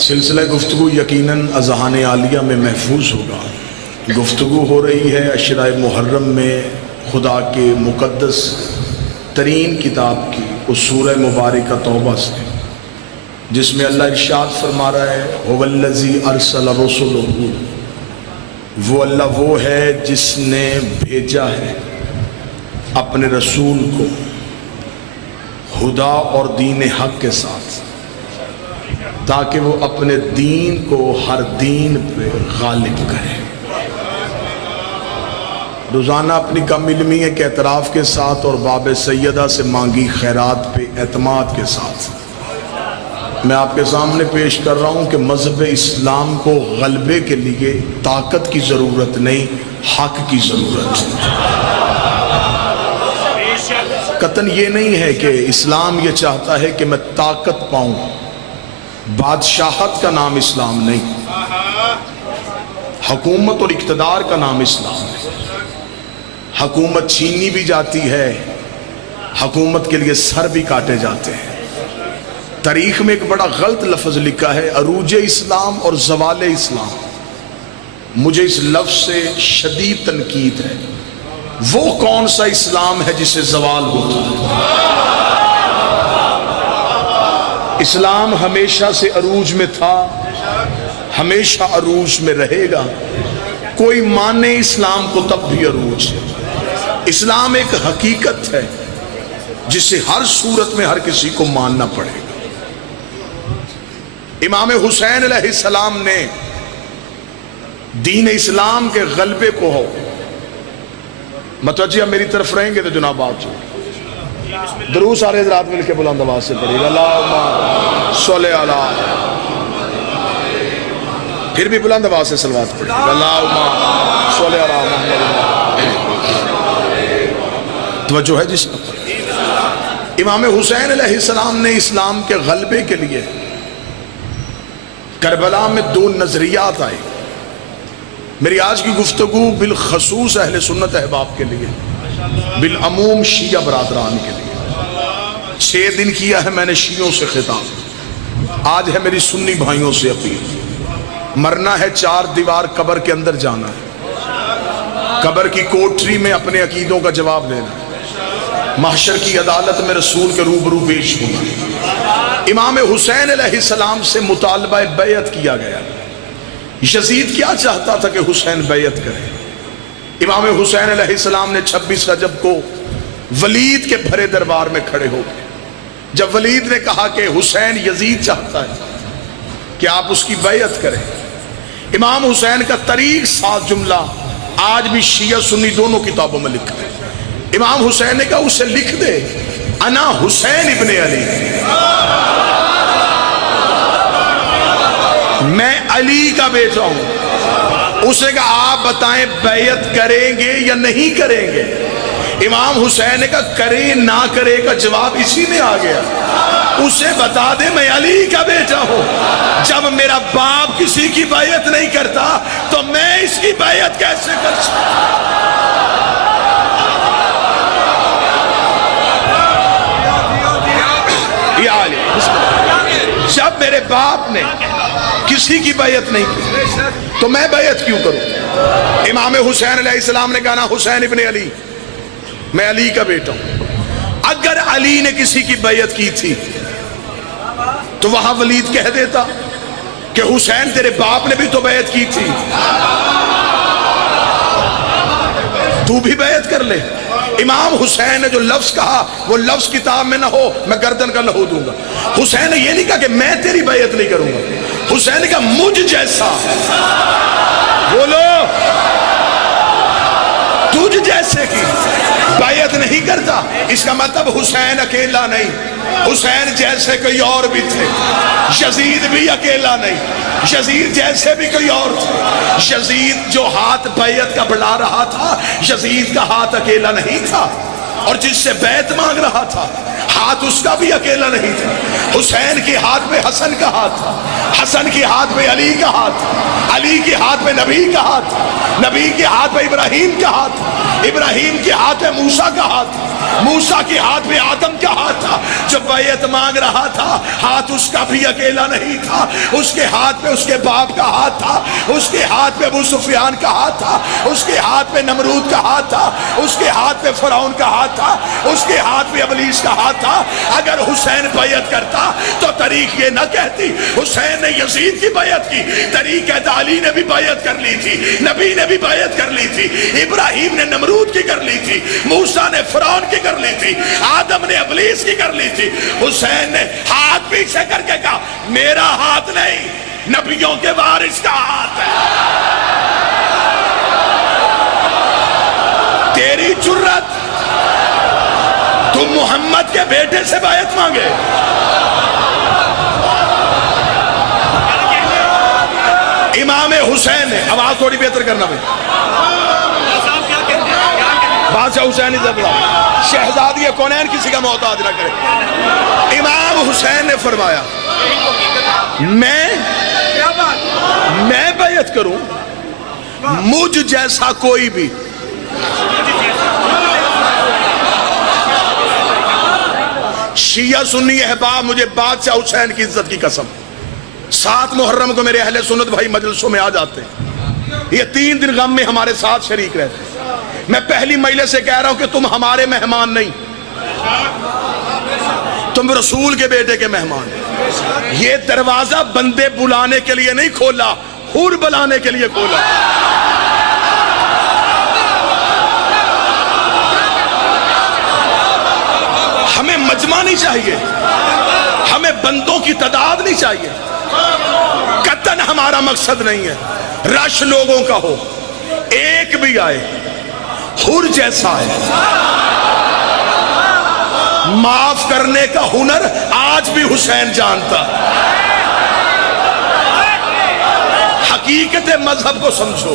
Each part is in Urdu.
سلسلہ گفتگو یقیناً اذہان عالیہ میں محفوظ ہوگا۔ گفتگو ہو رہی ہے عشرہ محرم میں خدا کے مقدس ترین کتاب کی اس سورہ مبارکہ توبہ سے، جس میں اللہ ارشاد فرما رہا ہے هو الذی ارسل رسلہ، وہ اللہ وہ ہے جس نے بھیجا ہے اپنے رسول کو ہدا اور دین حق کے ساتھ، تاکہ وہ اپنے دین کو ہر دین پہ غالب کرے۔ روزانہ اپنی کم علمی کے اعتراف کے ساتھ اور باب سیدہ سے مانگی خیرات پہ اعتماد کے ساتھ میں آپ کے سامنے پیش کر رہا ہوں کہ مذہب اسلام کو غلبے کے لیے طاقت کی ضرورت نہیں، حق کی ضرورت ہے۔ قطعاً یہ نہیں ہے کہ اسلام یہ چاہتا ہے کہ میں طاقت پاؤں، بادشاہت کا نام اسلام نہیں، حکومت اور اقتدار کا نام اسلام ہے۔ حکومت چھینی بھی جاتی ہے، حکومت کے لیے سر بھی کاٹے جاتے ہیں۔ تاریخ میں ایک بڑا غلط لفظ لکھا ہے عروج اسلام اور زوال اسلام۔ مجھے اس لفظ سے شدید تنقید ہے۔ وہ کون سا اسلام ہے جسے زوال ہوتا ہے؟ اسلام ہمیشہ سے عروج میں تھا، ہمیشہ عروج میں رہے گا۔ کوئی مانے اسلام کو تب بھی عروج ہے۔ اسلام ایک حقیقت ہے جسے ہر صورت میں ہر کسی کو ماننا پڑے گا۔ امام حسین علیہ السلام نے دین اسلام کے غلبے کو ہو، متوجہ میری طرف رہیں گے تو جناب آپ درود سارے حضرات مل کے بلند آواز سے پڑھیے گا اللہم صلی علی، پھر بھی بلند آواز سے صلوات پڑھیے گا اللہم صلی علی محمد۔ توجہ ہے جس پر امام حسین علیہ السلام نے اسلام کے غلبے کے لیے کربلا میں دو نظریات آئے۔ میری آج کی گفتگو بالخصوص اہل سنت احباب کے لیے، بالعموم شیعہ برادران کے لیے۔ 6 دن کیا ہے میں نے شیعوں سے خطاب، آج ہے میری سنی بھائیوں سے اپیل۔ مرنا ہے 4 دیوار قبر کے اندر جانا ہے، قبر کی کوٹری میں اپنے عقیدوں کا جواب لینا ہے، محشر کی عدالت میں رسول کے روبرو پیش ہونا ہے۔ امام حسین علیہ السلام سے مطالبہ بیعت کیا گیا۔ یزید کیا چاہتا تھا کہ حسین بیعت کرے؟ امام حسین علیہ السلام نے 26 رجب کو ولید کے بھرے دربار میں کھڑے ہو گئے۔ جب ولید نے کہا کہ حسین یزید چاہتا ہے کہ آپ اس کی بیعت کریں، امام حسین کا طریق 7 جملہ آج بھی شیعہ سنی دونوں کتابوں میں لکھا ہے۔ امام حسین نے کہا اسے لکھ دے انا حسین ابن علی، میں علی کا بیٹا ہوں۔ اسے کہا آپ بتائیں بیعت کریں گے یا نہیں کریں گے؟ امام حسین نے کہا کرے نہ کرے کا جواب اسی میں آ گیا۔ اسے بتا دے میں علی کا بیٹا ہوں۔ جب میرا باپ کسی کی بیعت نہیں کرتا تو میں اس کی بیعت کیسے کر سکتا؟ جب میرے باپ نے کسی کی بیعت نہیں کی تو میں بیعت کیوں کروں؟ امام حسین علیہ السلام نے کہا نا حسین ابن علی، میں علی کا بیٹا ہوں۔ اگر علی نے کسی کی بیعت کی تھی تو وہاں ولید کہہ دیتا کہ حسین تیرے باپ نے بھی تو بیعت کی تھی، تو بھی بیعت کر لے۔ امام حسین نے جو لفظ کہا وہ لفظ کتاب میں نہ ہو میں گردن کا لہو دوں گا۔ حسین نے یہ نہیں کہا کہ میں تیری بیعت نہیں کروں گا، حسین نے کہا مجھ جیسا، بولو تجھ جیسے کی بیعت نہیں کرتا۔ اس کا مطلب حسین اکیلا نہیں، حسین جیسے کوئی اور بھی تھے۔ یزید بھی اکیلا نہیں، یزید جیسے بھی کوئی اور تھے۔ یزید جو ہاتھ بیعت کا بڑھا رہا تھا، یزید کا ہاتھ اکیلا نہیں تھا، اور جس سے بیعت مانگ رہا تھا ہاتھ اس کا بھی اکیلا نہیں تھا۔ حسین کے ہاتھ میں حسن کا ہاتھ تھا، حسن کے ہاتھ میں علی کا ہاتھ، علی کے ہاتھ میں نبی کا ہاتھ، نبی کے ہاتھ میں ابراہیم کا ہاتھ، ابراہیم کے ہاتھ میں موسیٰ کا ہاتھ، موسیٰ کے ہاتھ میں آدم کا ہاتھ تھا، جب بیعت مانگ رہا تھا ہاتھ اس کا بھی اکیلا نہیں تھا، اس کے ہاتھ میں اس کے باپ کا ہاتھ تھا، اس کے ہاتھ میں ابو سفیان کا ہاتھ تھا، اس کے ہاتھ میں نمرود کا ہاتھ تھا، اس کے ہاتھ میں فرعون کا ہاتھ تھا، اس کے ہاتھ میں ابلیس کا ہاتھ تھا۔ اگر حسین بیعت کرتا تو طریق یہ نہ کہتی حسین نے یزید کی بیعت کی، طریق علی نے بھی بیعت کر لی تھی، نبی نے بھی بیعت کر لی تھی، ابراہیم نے نمرود کی کر لی تھی، موسیٰ نے فرعون کی کر لی تھی، آدم نے ابلیس کی کر لی تھی۔ حسین نے ہاتھ پیچھے کر کے کہا میرا ہاتھ نہیں، نبیوں کے وارث کا ہاتھ ہے۔ تیری جرت تم محمد کے بیٹے سے بیعت مانگے؟ امام حسین نے آواز تھوڑی بہتر کرنا بھائی، بادشاہ حسین شہزادی کونین کسی کا محتاج نہ کرے۔ امام حسین نے فرمایا میں بیعت کروں، مجھ جیسا کوئی بھی شیعہ سنی احباب، مجھے بادشاہ حسین کی عزت کی قسم، 7 محرم کو میرے اہل سنت بھائی مجلسوں میں آ جاتے ہیں، یہ 3 دن غم میں ہمارے ساتھ شریک رہتے ہیں۔ میں پہلی مجلس سے کہہ رہا ہوں کہ تم ہمارے مہمان نہیں، تم رسول کے بیٹے کے مہمان۔ یہ دروازہ بندے بلانے کے لیے نہیں کھولا، حور بلانے کے لیے کھولا۔ ہمیں مجمع نہیں چاہیے، ہمیں بندوں کی تعداد نہیں چاہیے، قطعاً ہمارا مقصد نہیں ہے رش لوگوں کا ہو، ایک بھی آئے حر جیسا ہے۔ معاف کرنے کا ہنر آج بھی حسین جانتا۔ حقیقت مذہب کو سمجھو،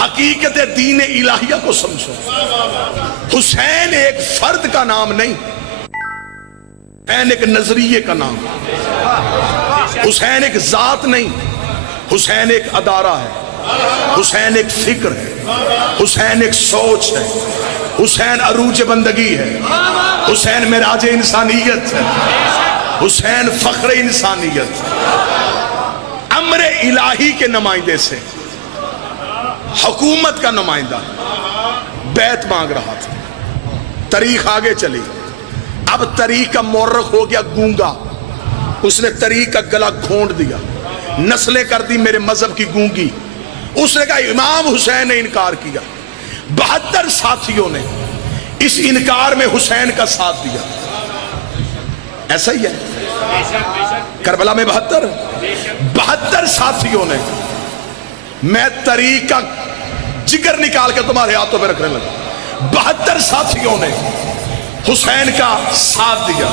حقیقت دین الہیہ کو سمجھو۔ حسین ایک فرد کا نام نہیں، حسین ایک نظریے کا نام، حسین ایک ذات نہیں، حسین ایک ادارہ ہے، حسین ایک فکر ہے، حسین ایک سوچ ہے، حسین عروج بندگی ہے، حسین معراج انسانیت ہے، حسین فخر انسانیت، امر الہی کے نمائندے سے حکومت کا نمائندہ بیعت مانگ رہا تھا۔ تاریخ آگے چلی، اب طریق کا مورخ ہو گیا گونگا، اس نے طریق کا گلا کھونڈ دیا، نسلیں کر دی میرے مذہب کی گونگی۔ اس نے کہا امام حسین نے انکار کیا، 72 ساتھیوں نے اس انکار میں حسین کا ساتھ دیا۔ ایسا ہی ہے کربلا میں 72 ساتھیوں نے، میں طریق کا جگر نکال کے تمہارے ہاتھوں پہ رکھنے لگا، 72 ساتھیوں نے حسین کا ساتھ دیا۔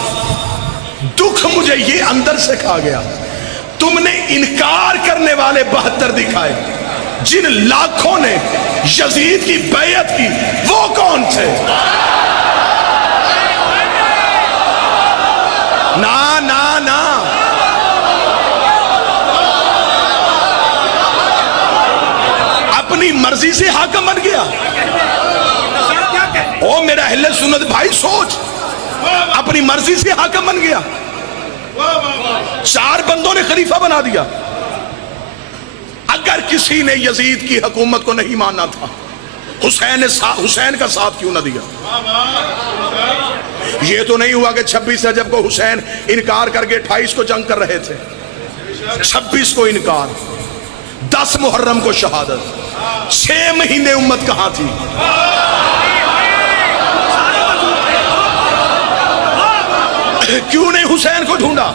دکھ مجھے یہ اندر سے کھا گیا، تم نے انکار کرنے والے 72 دکھائے، جن لاکھوں نے یزید کی بیعت کی وہ کون تھے؟ نا نا نا، اپنی مرضی سے حاکم بن گیا۔ او میرا اہل سنت بھائی سوچ، اپنی مرضی سے حاکم بن گیا، 4 بندوں نے خلیفہ بنا دیا۔ اگر کسی نے یزید کی حکومت کو نہیں ماننا تھا، حسین کا ساتھ کیوں نہ دیا؟ یہ تو نہیں ہوا کہ 26 رجب کو حسین انکار کر کے 28 کو جنگ کر رہے تھے، 26 کو انکار، 10 محرم کو شہادت، 6 مہینے امت کہاں تھی؟ کیوں نہیں حسین کو ڈھونڈا؟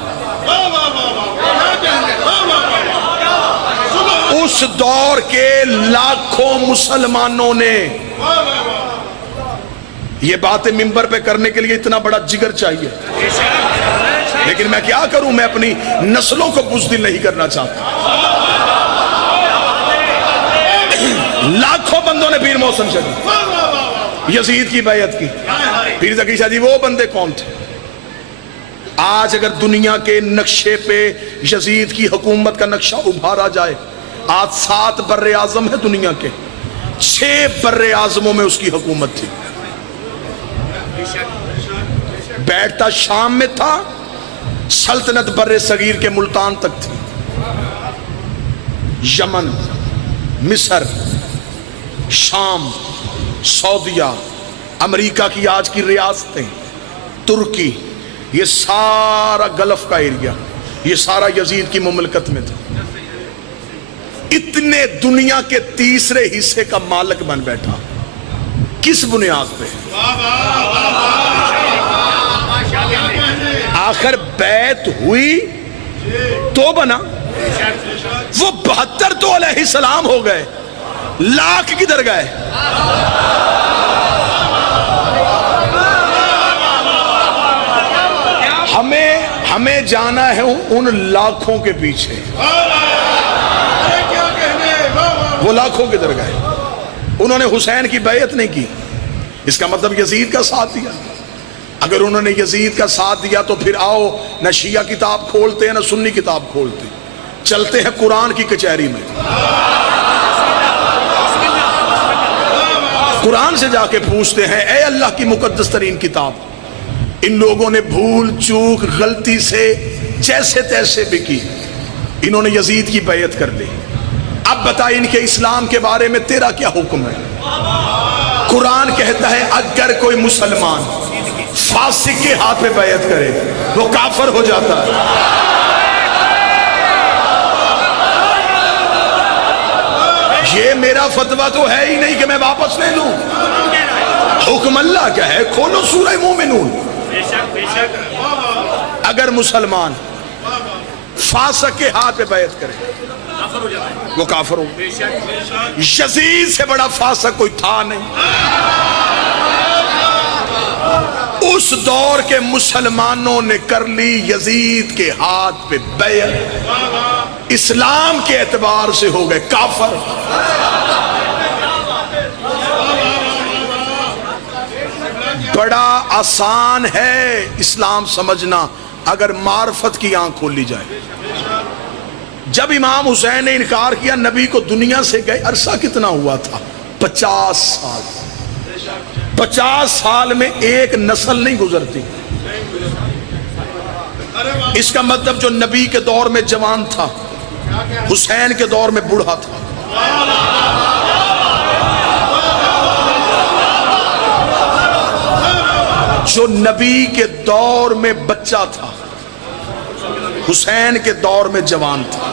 اس دور کے لاکھوں مسلمانوں نے، یہ باتیں منبر پہ کرنے کے لیے اتنا بڑا جگر چاہیے، لیکن میں کیا کروں، میں اپنی نسلوں کو بزدل نہیں کرنا چاہتا۔ لاکھوں بندوں نے پیر محسن شاہ یزید کی بیعت کی۔ پیر ذکی شاہ جی وہ بندے کون تھے؟ آج اگر دنیا کے نقشے پہ یزید کی حکومت کا نقشہ ابھارا جائے، آج 7 بر اعظم ہے دنیا کے، 6 بر اعظموں میں اس کی حکومت تھی۔ بیٹھتا شام میں تھا، سلطنت بر صغیر کے ملتان تک تھی، یمن، مصر، شام، سعودیہ، امریکہ کی آج کی ریاستیں، ترکی، یہ سارا گلف کا ایریا، یہ سارا یزید کی مملکت میں تھا۔ اتنے دنیا کے تیسرے حصے کا مالک بن بیٹھا، کس بنیاد پہ؟ آخر بیعت ہوئی تو بنا، وہ 72 تو علیہ السلام ہو گئے، لاکھ کدھر گئے؟ ہمیں جانا ہے ان لاکھوں کے پیچھے، وہ لاکھوں کدھر گئے؟ انہوں نے حسین کی بیعت نہیں کی، اس کا مطلب یزید کا ساتھ دیا۔ اگر انہوں نے یزید کا ساتھ دیا تو پھر آؤ نہ شیعہ کتاب کھولتے ہیں نہ سنی کتاب کھولتے، چلتے ہیں قرآن کی کچہری میں، قرآن سے جا کے پوچھتے ہیں، اے اللہ کی مقدس ترین کتاب، ان لوگوں نے بھول چوک غلطی سے جیسے تیسے بھی کی، انہوں نے یزید کی بیعت کر لی، اب بتا ان کے اسلام کے بارے میں تیرا کیا حکم ہے؟ قرآن کہتا ہے اگر کوئی مسلمان فاسق کے ہاتھ پہ بیعت کرے وہ کافر ہو جاتا ہے۔ یہ میرا فتویٰ تو ہے ہی نہیں کہ میں واپس لے لوں، حکم اللہ کیا ہے؟ کھولو سورہ مومنون۔ اگر مسلمان فاسق کے ہاتھ پہ بیعت کرے وہ کافر ہو۔ یزید سے بڑا فاسق کوئی تھا نہیں۔ اس دور کے مسلمانوں نے کر لی یزید کے ہاتھ پہ بیعت، اسلام کے اعتبار سے ہو گئے کافر۔ بڑا آسان ہے اسلام سمجھنا اگر معرفت کی آنکھ کھولی جائے۔ جب امام حسین نے انکار کیا، نبی کو دنیا سے گئے عرصہ کتنا ہوا تھا؟ 50 سال۔ 50 سال میں ایک نسل نہیں گزرتی۔ اس کا مطلب جو نبی کے دور میں جوان تھا حسین کے دور میں بوڑھا تھا۔ جو نبی کے دور میں بچہ تھا حسین کے دور میں جوان تھا۔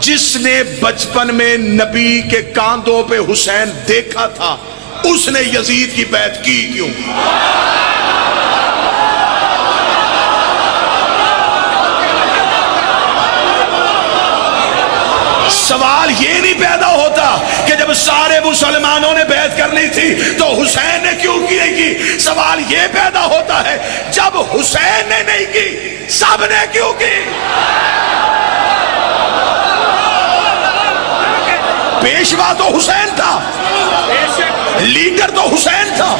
جس نے بچپن میں نبی کے کاندھوں پہ حسین دیکھا تھا اس نے یزید کی بیعت کی کیوں؟ سوال یہ نہیں پیدا ہوتا کہ جب سارے مسلمانوں نے بیعت کر لی تھی تو حسین نے کیوں کی نہیں کی، سوال یہ پیدا ہوتا ہے جب حسین نے نہیں کی سب نے کیوں کی؟ پیشوا تو حسین تھا، لیڈر تو حسین تھا،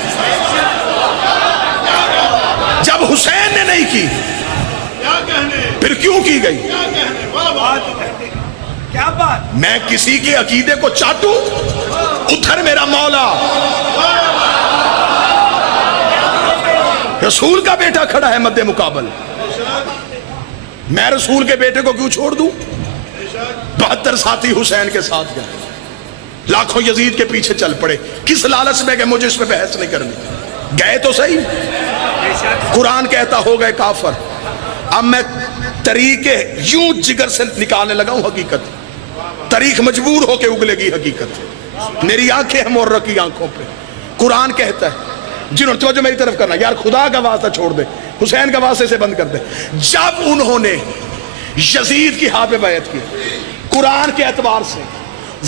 جب حسین نے نہیں کی پھر کیوں کی گئی؟ کیا بات؟ میں کسی کے عقیدے کو چاٹوں؟ ادھر میرا مولا رسول کا بیٹا کھڑا ہے مد مقابل، میں رسول کے بیٹے کو کیوں چھوڑ دوں؟ 72 ساتھی حسین کے ساتھ گئے، لاکھوں یزید کے پیچھے چل پڑے، کس لالچ میں کہ مجھے اس پہ بحث نہیں کرنی؟ گئے تو صحیح، قرآن کہتا ہو گئے کافر۔ اب میں طریقے یوں جگر سے نکالنے لگا ہوں حقیقت، طریق مجبور ہو کے اگلے گی حقیقت، میری آنکھیں ہیں مورہ کی آنکھوں پہ۔ قرآن کہتا ہے، جنہوں نے توجہ میری طرف کرنا، یار خدا کا واسطہ چھوڑ دے، حسین کا واسطے سے بند کر دے، جب انہوں نے یزید کی ہاتھ پہ بیعت کی قرآن کے اعتبار سے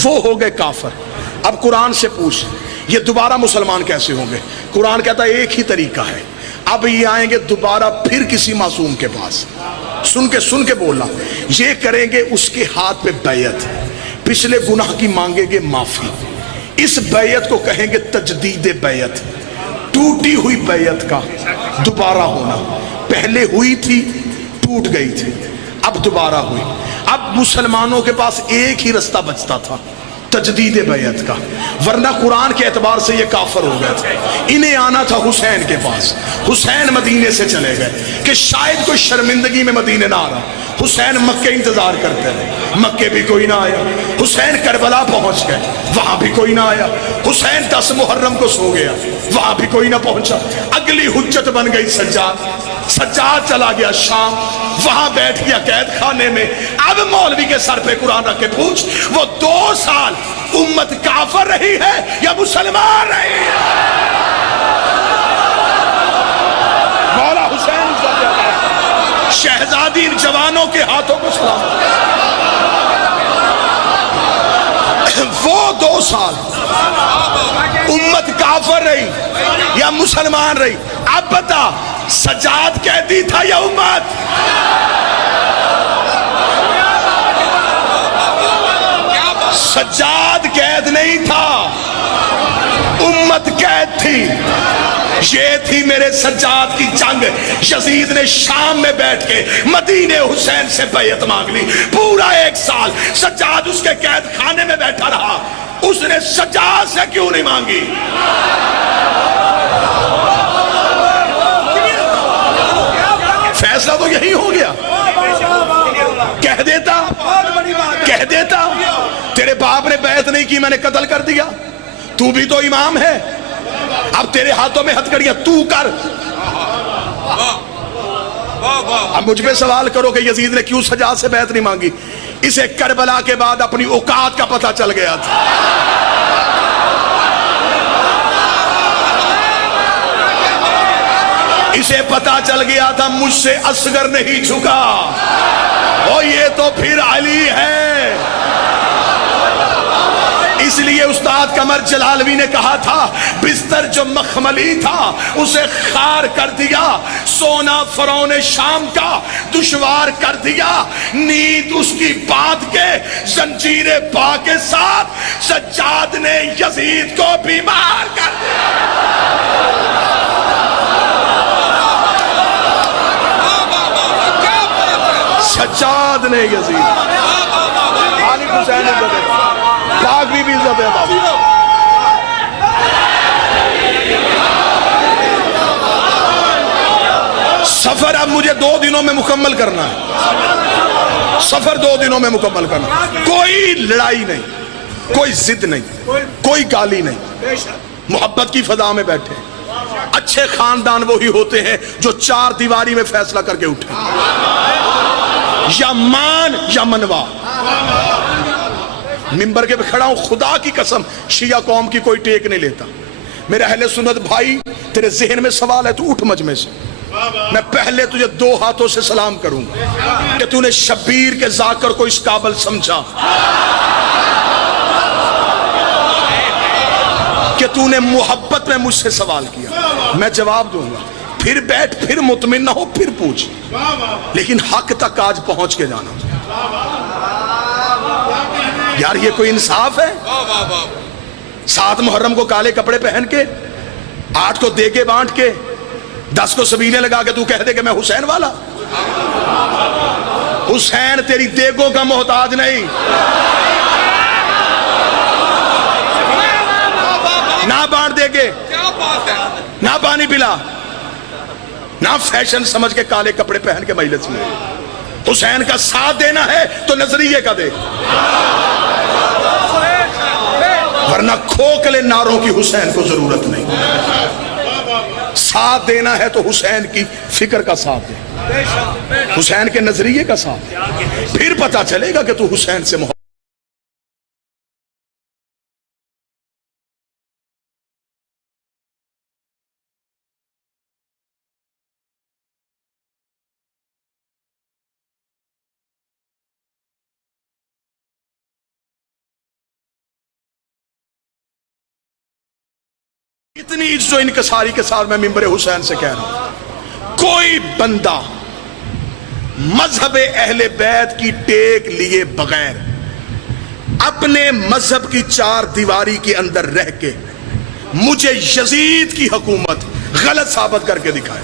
وہ ہو گئے کافر۔ اب قرآن سے پوچھ یہ دوبارہ مسلمان کیسے ہوں گے؟ قرآن کہتا ہے ایک ہی طریقہ ہے، اب یہ آئیں گے دوبارہ پھر کسی معصوم کے پاس، سن کے بولنا، یہ کریں گے اس کے ہاتھ پہ بیعت، پچھلے گناہ کی مانگیں گے معافی، اس بیعت کو کہیں گے تجدید بیعت، ٹوٹی ہوئی بیعت کا دوبارہ ہونا، پہلے ہوئی تھی ٹوٹ گئی تھی اب دوبارہ ہوئی۔ اب مسلمانوں کے پاس ایک ہی رستہ بچتا تھا، تجدید بیعت کا، ورنہ قرآن کے اعتبار سے یہ کافر ہو گئے تھے۔ انہیں آنا تھا حسین کے پاس، حسین مدینے سے چلے گئے کہ شاید کوئی شرمندگی میں مدینے نہ آ رہا، حسین مکے انتظار کرتے رہے، مکے بھی کوئی نہ آیا۔ حسین کربلا پہنچ گئے، وہاں بھی کوئی نہ آیا۔ حسین 10 محرم کو سو گیا، وہاں بھی کوئی نہ پہنچا۔ اگلی حجت بن گئی سجاد، سجاد چلا گیا شام، وہاں بیٹھ گیا قید خانے میں۔ اب مولوی کے سر پہ قرآن رکھ کے پوچھ، وہ 2 سال امت کافر رہی ہے یا مسلمان رہی ہے؟ مولا حسین شہزادی ان جوانوں کے ہاتھوں کو سلام۔ وہ 2 سال امت کافر رہی یا مسلمان رہی؟ اب بتا، سجاد قیدی تھا یا امت؟ سجاد قید نہیں تھا، امت قید تھی۔ یہ تھی میرے سجاد کی جنگ۔ یزید نے شام میں بیٹھ کے مدینے حسین سے بیعت مانگ لی۔ پورا 1 سال سجاد اس کے قید خانے میں بیٹھا رہا، اس نے سجاد سے کیوں نہیں مانگی؟ فیصلہ تو یہی ہو گیا۔ کہہ دیتا تیرے باپ نے بیعت نہیں کی، میں نے قتل کر دیا، تو بھی تو امام ہے، اب تیرے ہاتھوں میں ہتھکڑیاں، تو کر۔ اب مجھ پہ سوال کرو کہ یزید نے کیوں سجاد سے بیعت نہیں مانگی؟ اسے کربلا کے بعد اپنی اوقات کا پتہ چل گیا تھا۔ اسے پتہ چل گیا تھا مجھ سے اصغر نہیں جھکا، اور یہ تو پھر علی ہے۔ اس لیے استاد قمر جلالوی نے کہا تھا، بستر جو مخملی تھا اسے خار کر دیا، سونا فرعون شام کا دشوار کر دیا، نیند اس کی باندھ کے زنجیر پا کے ساتھ سجاد نے یزید کو بیمار کر دیا۔ سجاد نے یزید، خالد حسین عزت ہے، پاک بھی عزت ہے بابا۔ سفر اب مجھے 2 دنوں میں مکمل کرنا ہے، سفر 2 دنوں میں مکمل کرنا۔ کوئی لڑائی نہیں، کوئی ضد نہیں، کوئی گالی نہیں، محبت کی فضا میں بیٹھے۔ اچھے خاندان وہی ہوتے ہیں جو 4 دیواری میں فیصلہ کر کے اٹھے، یا مان یا منوا۔ ممبر کے پہ کھڑا ہوں، خدا کی قسم شیعہ قوم کی کوئی ٹیک نہیں لیتا۔ میرے اہل سنت بھائی، تیرے ذہن میں سوال ہے تو اٹھ مجمع سے، میں پہلے تجھے 2 ہاتھوں سے سلام کروں گا کہ تو نے شبیر کے ذاکر کو اس قابل سمجھا کہ تو نے محبت میں مجھ سے سوال کیا، میں جواب دوں گا۔ پھر بیٹھ، پھر مطمئن نہ ہو، پھر پوچھ، لیکن حق تک آج پہنچ کے جانا۔ یار یہ کوئی انصاف ہے؟ 7 محرم کو کالے کپڑے پہن کے، 8 کو دیگے بانٹ کے، 10 کو سبیلے لگا کے تو کہہ دے کہ میں حسین والا؟ حسین تیری دیگوں کا محتاج نہیں، نہ بانٹ دے گے، نہ پانی پلا، نہ فیشن سمجھ کے کالے کپڑے پہن کے مجلس میں۔ حسین کا ساتھ دینا ہے تو نظریے کا دے، ورنہ کھوکھلے نعروں کی حسین کو ضرورت نہیں۔ ساتھ دینا ہے تو حسین کی فکر کا ساتھ دے، حسین کے نظریے کا ساتھ دے، پھر پتہ چلے گا کہ تو حسین سے محبت۔ اتنی عزت و انکساری کے ساتھ میں ممبر حسین سے کہہ رہا ہوں، کوئی بندہ مذہب اہل بیت کی ٹیک لیے بغیر اپنے مذہب کی 4 دیواری کے اندر رہ کے مجھے یزید کی حکومت غلط ثابت کر کے دکھائے۔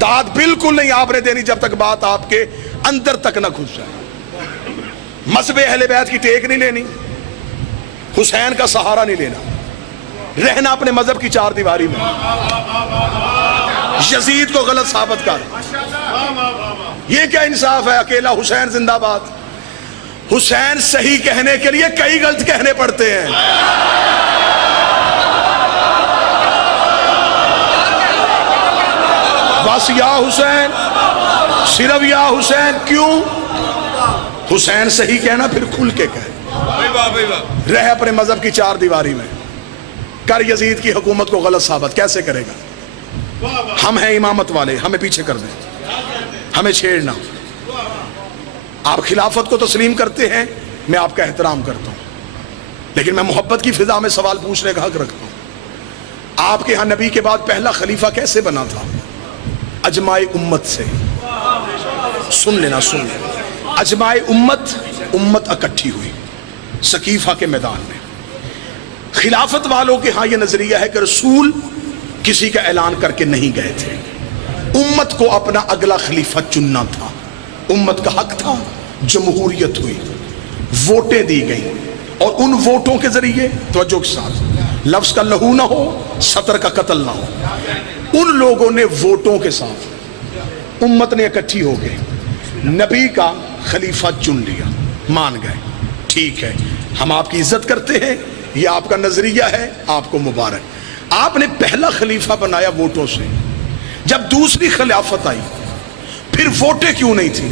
داد بالکل نہیں آپ نے دینی جب تک بات آپ کے اندر تک نہ گھس جائے۔ مذہب اہل بیت کی ٹیک نہیں لینی، حسین کا سہارا نہیں لینا، رہنا اپنے مذہب کی چار دیواری میں، یزید کو غلط ثابت کر۔ یہ کیا انصاف ہے؟ اکیلا حسین زندہ باد۔ حسین صحیح کہنے کے لیے کئی غلط کہنے پڑتے ہیں۔ بس یا حسین، صرف یا حسین، کیوں؟ حسین صحیح کہنا پھر کھل کے کہے، رہ اپنے مذہب کی چار دیواری میں، کر یزید کی حکومت کو غلط ثابت۔ کیسے کرے گا؟ ہم ہیں امامت والے، ہمیں پیچھے کر دیں، ہمیں چھیڑنا۔ آپ خلافت کو تسلیم کرتے ہیں، میں آپ کا احترام کرتا ہوں، لیکن میں محبت کی فضا میں سوال پوچھنے کا حق رکھتا ہوں۔ آپ کے ہاں نبی کے بعد پہلا خلیفہ کیسے بنا تھا؟ اجماع امت سے۔ سن لینا، سن لینا، اجماع امت اکٹھی ہوئی سقیفہ کے میدان میں۔ خلافت والوں کے ہاں یہ نظریہ ہے کہ رسول کسی کا اعلان کر کے نہیں گئے تھے، امت کو اپنا اگلا خلیفہ چننا تھا، امت کا حق تھا۔ جمہوریت ہوئی، ووٹیں دی گئیں، اور ان ووٹوں کے ذریعے، توجہ کے ساتھ، لفظ کا لہو نہ ہو، سطر کا قتل نہ ہو، ان لوگوں نے ووٹوں کے ساتھ امت نے اکٹھی ہو گئے، نبی کا خلیفہ چن لیا، مان گئے، ٹھیک ہے، ہم آپ کی عزت کرتے ہیں، یہ آپ کا نظریہ ہے، آپ کو مبارک۔ آپ نے پہلا خلیفہ بنایا ووٹوں سے، جب دوسری خلافت آئی پھر ووٹیں کیوں نہیں تھی؟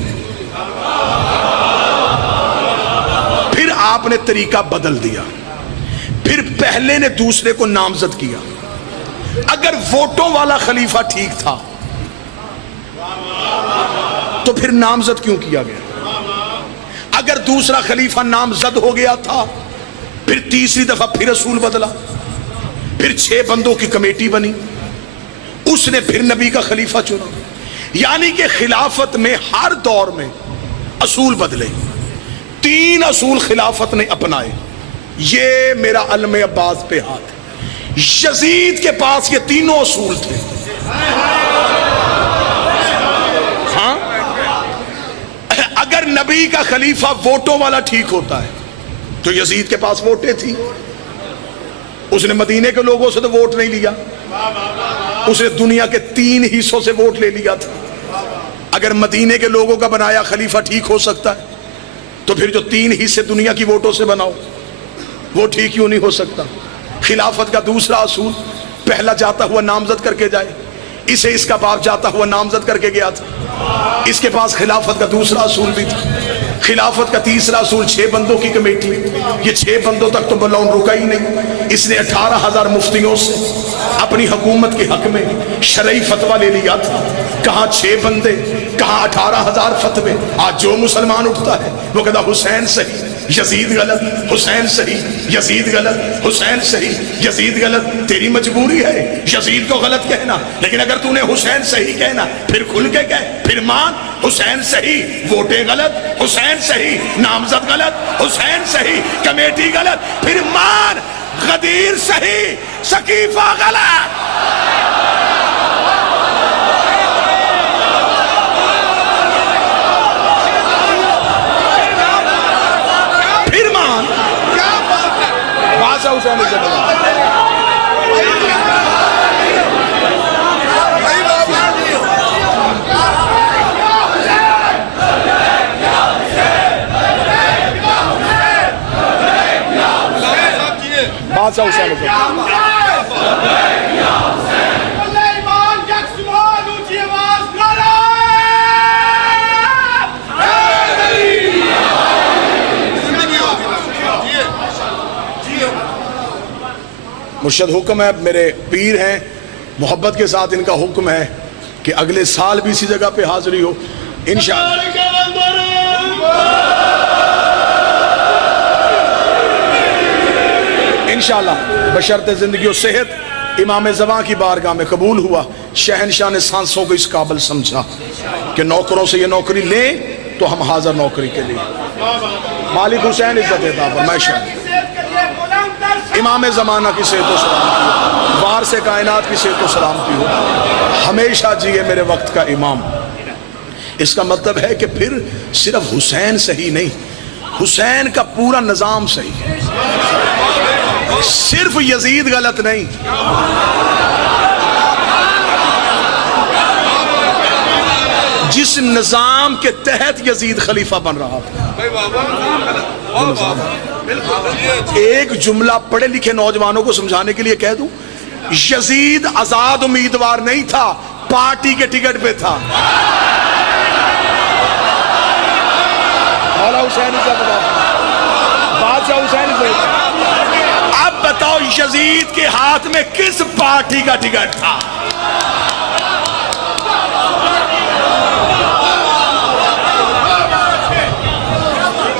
پھر آپ نے طریقہ بدل دیا، پھر پہلے نے دوسرے کو نامزد کیا۔ اگر ووٹوں والا خلیفہ ٹھیک تھا تو پھر نامزد کیوں کیا گیا؟ اگر دوسرا خلیفہ نامزد ہو گیا تھا، پھر تیسری دفعہ پھر رسول بدلا، پھر 6 بندوں کی کمیٹی بنی، اس نے پھر نبی کا خلیفہ چنا۔ یعنی کہ خلافت میں ہر دور میں اصول بدلے، 3 اصول خلافت نے اپنائے۔ یہ میرا علم عباس پہ ہاتھ ہے، یزید کے پاس یہ تینوں اصول تھے۔ ہاں، اگر نبی کا خلیفہ ووٹوں والا ٹھیک ہوتا ہے تو یزید کے پاس ووٹیں تھی، اس نے مدینے کے لوگوں سے تو ووٹ نہیں لیا، اس نے دنیا کے 3 حصوں سے ووٹ لے لیا تھا۔ اگر مدینے کے لوگوں کا بنایا خلیفہ ٹھیک ہو سکتا ہے تو پھر جو 3 حصے دنیا کی ووٹوں سے بناؤ وہ ٹھیک کیوں نہیں ہو سکتا؟ خلافت کا دوسرا اصول، پہلا جاتا ہوا نامزد کر کے جائے، اسے اس کا باپ جاتا ہوا نامزد کر کے گیا تھا، اس کے پاس خلافت کا دوسرا اصول بھی تھا۔ خلافت کا تیسرا اصول 6 بندوں کی کمیٹی، یہ 6 بندوں تک تو بلون رکا ہی نہیں، اس نے 18,000 مفتیوں سے اپنی حکومت کے حق میں شرعی فتویٰ لے لیا تھا۔ کہاں 6 بندے، کہاں 18,000 فتوے۔ آج جو مسلمان اٹھتا ہے وہ کہتا حسین صحیح، یزید غلط، حسین صحیح، یزید غلط، حسین صحیح، یزید غلط۔ تیری مجبوری ہے یزید کو غلط کہنا، لیکن اگر تو نے حسین صحیح کہنا پھر کھل کے کہہ، پھر مان۔ حسین صحیح، ووٹیں غلط، حسین صحیح، نامزد غلط، حسین صحیح، کمیٹی غلط، پھر مان۔ غدیر صحیح، سقیفہ غلط۔ پھر مان۔ بادشاہ حسین عزت اللہ۔ بادشاہ حسین عزت اللہ۔ مرشد حکم ہے، میرے پیر ہیں، محبت کے ساتھ ان کا حکم ہے کہ اگلے سال بھی اسی جگہ پہ حاضری ہو انشاءاللہ۔ انشاءاللہ بشرط زندگی و صحت امام زمان کی بارگاہ میں قبول ہوا۔ شہنشاہ نے سانسوں کو اس قابل سمجھا کہ نوکروں سے یہ نوکری لیں تو ہم حاضر نوکری کے لیے۔ مالک حسین عزت عطا فرمائے۔ امام زمانہ کی صحت و سلامتی ہو، وار سے کائنات کی صحت و سلامتی ہو، ہمیشہ جیے میرے وقت کا امام۔ اس کا مطلب ہے کہ پھر صرف حسین صحیح نہیں، حسین کا پورا نظام صحیح ہے، صرف یزید غلط نہیں. جس نظام کے تحت یزید خلیفہ بن رہا تھا. ایک جملہ پڑھے لکھے نوجوانوں کو سمجھانے کے لیے کہہ دوں، یزید آزاد امیدوار نہیں تھا، پارٹی کے ٹکٹ پہ تھا. بادشاہ حسین سے اب بتاؤ یزید کے ہاتھ میں کس پارٹی کا ٹکٹ تھا؟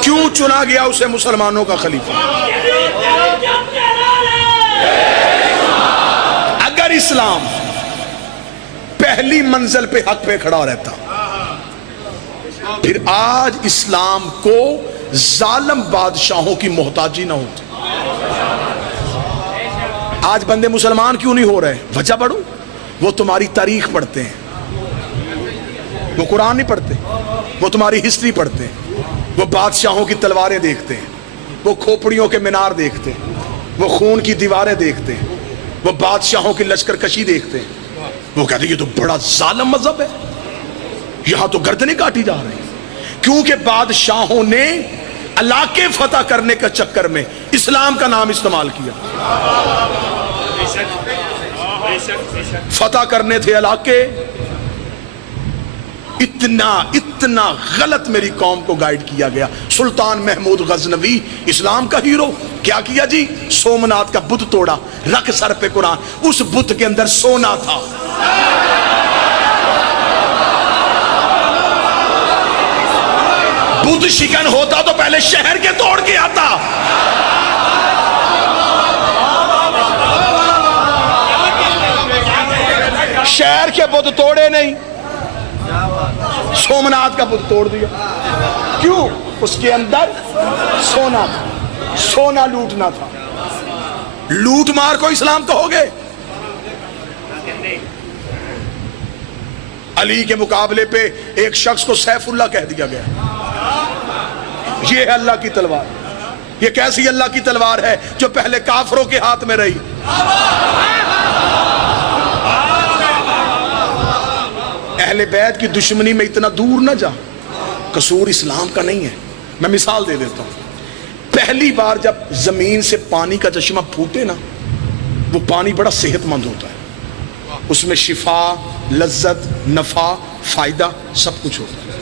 کیوں چنا گیا اسے مسلمانوں کا خلیفہ؟ اگر اسلام پہلی منزل پہ حق پہ کھڑا رہتا، پھر آج اسلام کو ظالم بادشاہوں کی محتاجی نہ ہوتی. آج بندے مسلمان کیوں نہیں ہو رہے؟ وجہ پڑھو، وہ تمہاری تاریخ پڑھتے ہیں، وہ قرآن نہیں پڑھتے، وہ تمہاری ہسٹری پڑھتے ہیں، وہ بادشاہوں کی تلواریں دیکھتے ہیں، وہ کھوپڑیوں کے مینار دیکھتے ہیں، وہ خون کی دیواریں دیکھتے ہیں، وہ بادشاہوں کی لشکر کشی دیکھتے ہیں. وہ کہتے ہیں یہ تو بڑا ظالم مذہب ہے، یہاں تو گردنیں کاٹی جا رہی ہیں. کیونکہ بادشاہوں نے علاقے فتح کرنے کا چکر میں اسلام کا نام استعمال کیا. فتح کرنے تھے علاقے. اتنا غلط میری قوم کو گائیڈ کیا گیا. سلطان محمود غزنوی اسلام کا ہیرو کیا کیا جی؟ سومنات کا بت توڑا، رکھ سر پہ قرآن، اس بت کے اندر سونا تھا. بت شکن ہوتا تو پہلے شہر کے توڑ کے آتا. شہر کے بت توڑے نہیں، سومنات کا بت توڑ دیا. کیوں؟ اس کے اندر سونا تھا، سونا لوٹنا تھا. لوٹ مار کو اسلام کہو گے؟ علی کے مقابلے پہ ایک شخص کو سیف اللہ کہہ دیا گیا. یہ ہے اللہ کی تلوار. یہ کیسی اللہ کی تلوار ہے جو پہلے کافروں کے ہاتھ میں رہی. اہل بیت کی دشمنی میں اتنا دور نہ جا، قصور اسلام کا نہیں ہے. میں مثال دے دیتا ہوں. پہلی بار جب زمین سے پانی کا چشمہ پھوٹے نا، وہ پانی بڑا صحت مند ہوتا ہے، اس میں شفا، لذت، نفع، فائدہ سب کچھ ہوتا ہے.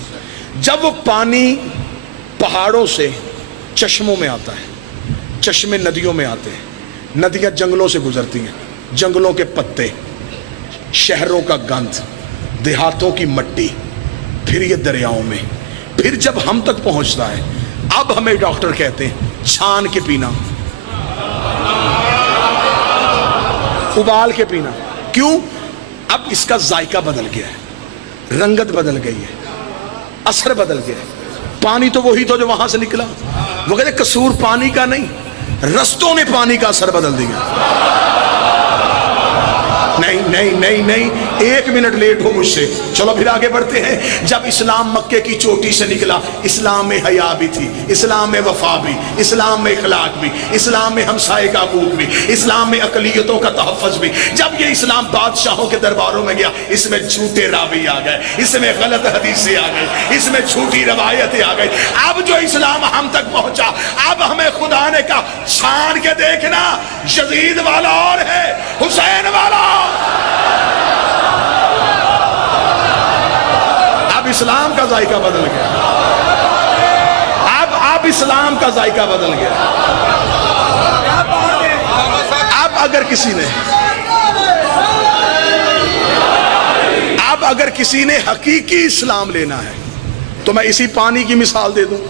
جب وہ پانی پہاڑوں سے چشموں میں آتا ہے، چشمے ندیوں میں آتے ہیں، ندیاں جنگلوں سے گزرتی ہیں، جنگلوں کے پتے، شہروں کا گند، دیہاتوں کی مٹی، پھر یہ دریاؤں میں، پھر جب ہم تک پہنچتا ہے. اب ہمیں ڈاکٹر کہتے ہیں چھان کے پینا، ابال کے پینا. کیوں؟ اب اس کا ذائقہ بدل گیا ہے، رنگت بدل گئی ہے، اثر بدل گیا ہے. پانی تو وہی تھا جو وہاں سے نکلا. وہ کہتے قصور پانی کا نہیں، رستوں نے پانی کا اثر بدل دیا. نہیں نہیں نہیں نہیں، ایک منٹ لیٹ ہو مجھ سے. چلو پھر آگے بڑھتے ہیں. جب اسلام مکے کی چوٹی سے نکلا، اسلام میں حیا بھی تھی، اسلام میں وفا بھی، اسلام میں اخلاق بھی، اسلام میں ہمسائے کا حقوق بھی، اسلام میں اقلیتوں کا تحفظ بھی. جب یہ اسلام بادشاہوں کے درباروں میں گیا، اس میں جھوٹے راوی آ گئے، اس میں غلط حدیثیں آ گئی، اس میں جھوٹی روایتیں آ گئی. اب جو اسلام ہم تک پہنچا، اب ہمیں خدا نے کہا چھان کے دیکھنا، یزید والا اور ہے، حسین والا. اب اسلام کا ذائقہ بدل گیا. اب اسلام کا ذائقہ بدل گیا. اب اگر کسی نے حقیقی اسلام لینا ہے تو میں اسی پانی کی مثال دے دوں.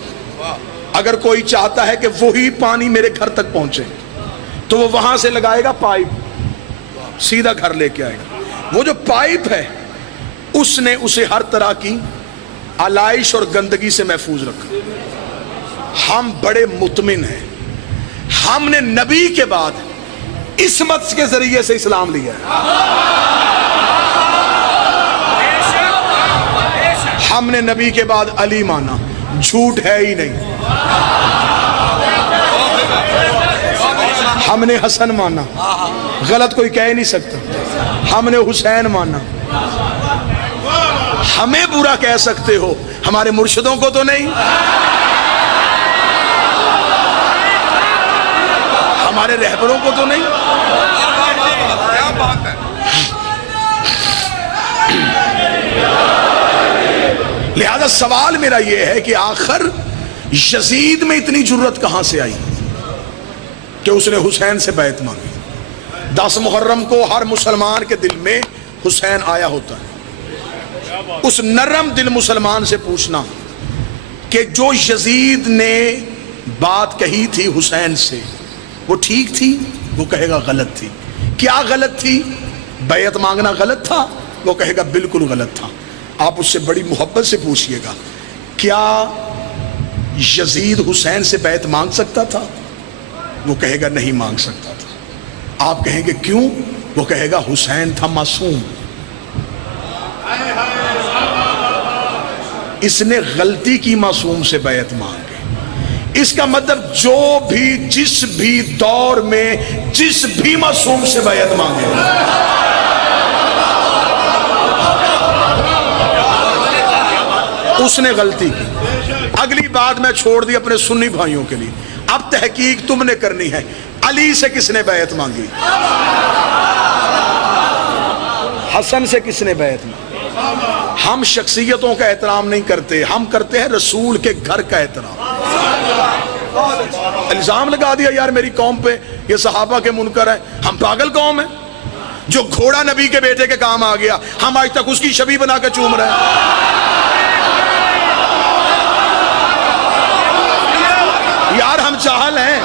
اگر کوئی چاہتا ہے کہ وہی پانی میرے گھر تک پہنچے تو وہ وہاں سے لگائے گا پائپ، سیدھا گھر لے کے آئے گا. وہ جو پائپ ہے اس نے اسے ہر طرح کی آلائش اور گندگی سے محفوظ رکھا. ہم بڑے مطمئن ہیں، ہم نے نبی کے بعد عصمت کے ذریعے سے اسلام لیا ہے. ہم نے نبی کے بعد علی مانا، جھوٹ ہے ہی نہیں. ہم نے حسن مانا، غلط کوئی کہہ نہیں سکتا. ہم نے حسین مانا. ہمیں برا کہہ سکتے ہو، ہمارے مرشدوں کو تو نہیں، ہمارے رہبروں کو تو نہیں. لہذا سوال میرا یہ ہے کہ آخر یزید میں اتنی جرت کہاں سے آئی کہ اس نے حسین سے بیعت مانگی؟ 10 محرم کو ہر مسلمان کے دل میں حسین آیا ہوتا ہے. اس نرم دل مسلمان سے پوچھنا کہ جو یزید نے بات کہی تھی حسین سے وہ ٹھیک تھی؟ وہ کہے گا غلط تھی. کیا غلط تھی؟ بیعت مانگنا غلط تھا؟ وہ کہے گا بالکل غلط تھا. آپ اس سے بڑی محبت سے پوچھئے گا کیا یزید حسین سے بیعت مانگ سکتا تھا؟ وہ کہے گا نہیں مانگ سکتا تھا. آپ کہیں گے کیوں؟ وہ کہے گا حسین تھا معصوم، اس نے غلطی کی معصوم سے بیعت مانگی. اس کا مطلب جو بھی جس بھی دور میں جس بھی معصوم سے بیعت مانگے اس نے غلطی کی. اگلی بات میں چھوڑ دی اپنے سنی بھائیوں کے لیے. اب تحقیق تم نے کرنی ہے، علی سے کس نے بیعت مانگی؟ حسن سے کس نے بیعت مانگی؟ ہم شخصیتوں کا احترام نہیں کرتے، ہم کرتے ہیں رسول کے گھر کا احترام. الزام لگا دیا یار میری قوم پہ یہ صحابہ کے منکر ہیں. ہم پاگل قوم ہیں؟ جو گھوڑا نبی کے بیٹے کے کام آ گیا ہم آج تک اس کی شبیہ بنا کے چوم رہے ہیں. یار ہم چاہل ہیں،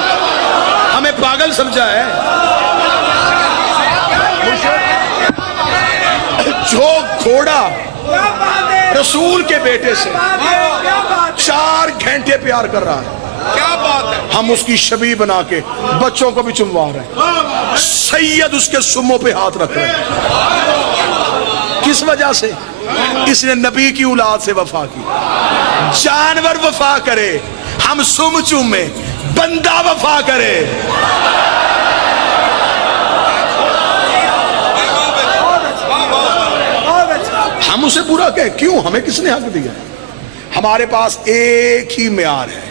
ہمیں پاگل سمجھا ہے. جو گھوڑا رسول کے بیٹے سے 4 گھنٹے پیار کر رہا ہے، ہم اس کی شبیہ بنا کے بچوں کو بھی چموا رہے ہیں. سید اس کے سموں پہ ہاتھ رکھ رہے ہیں. کس وجہ سے؟ اس نے نبی کی اولاد سے وفا کی. جانور وفا کرے ہم سم چومیں، بندہ وفا کرے. ہم اسے برا کہیں کیوں؟ ہمیں کس نے حق دیا؟ ہمارے پاس ایک ہی معیار ہے،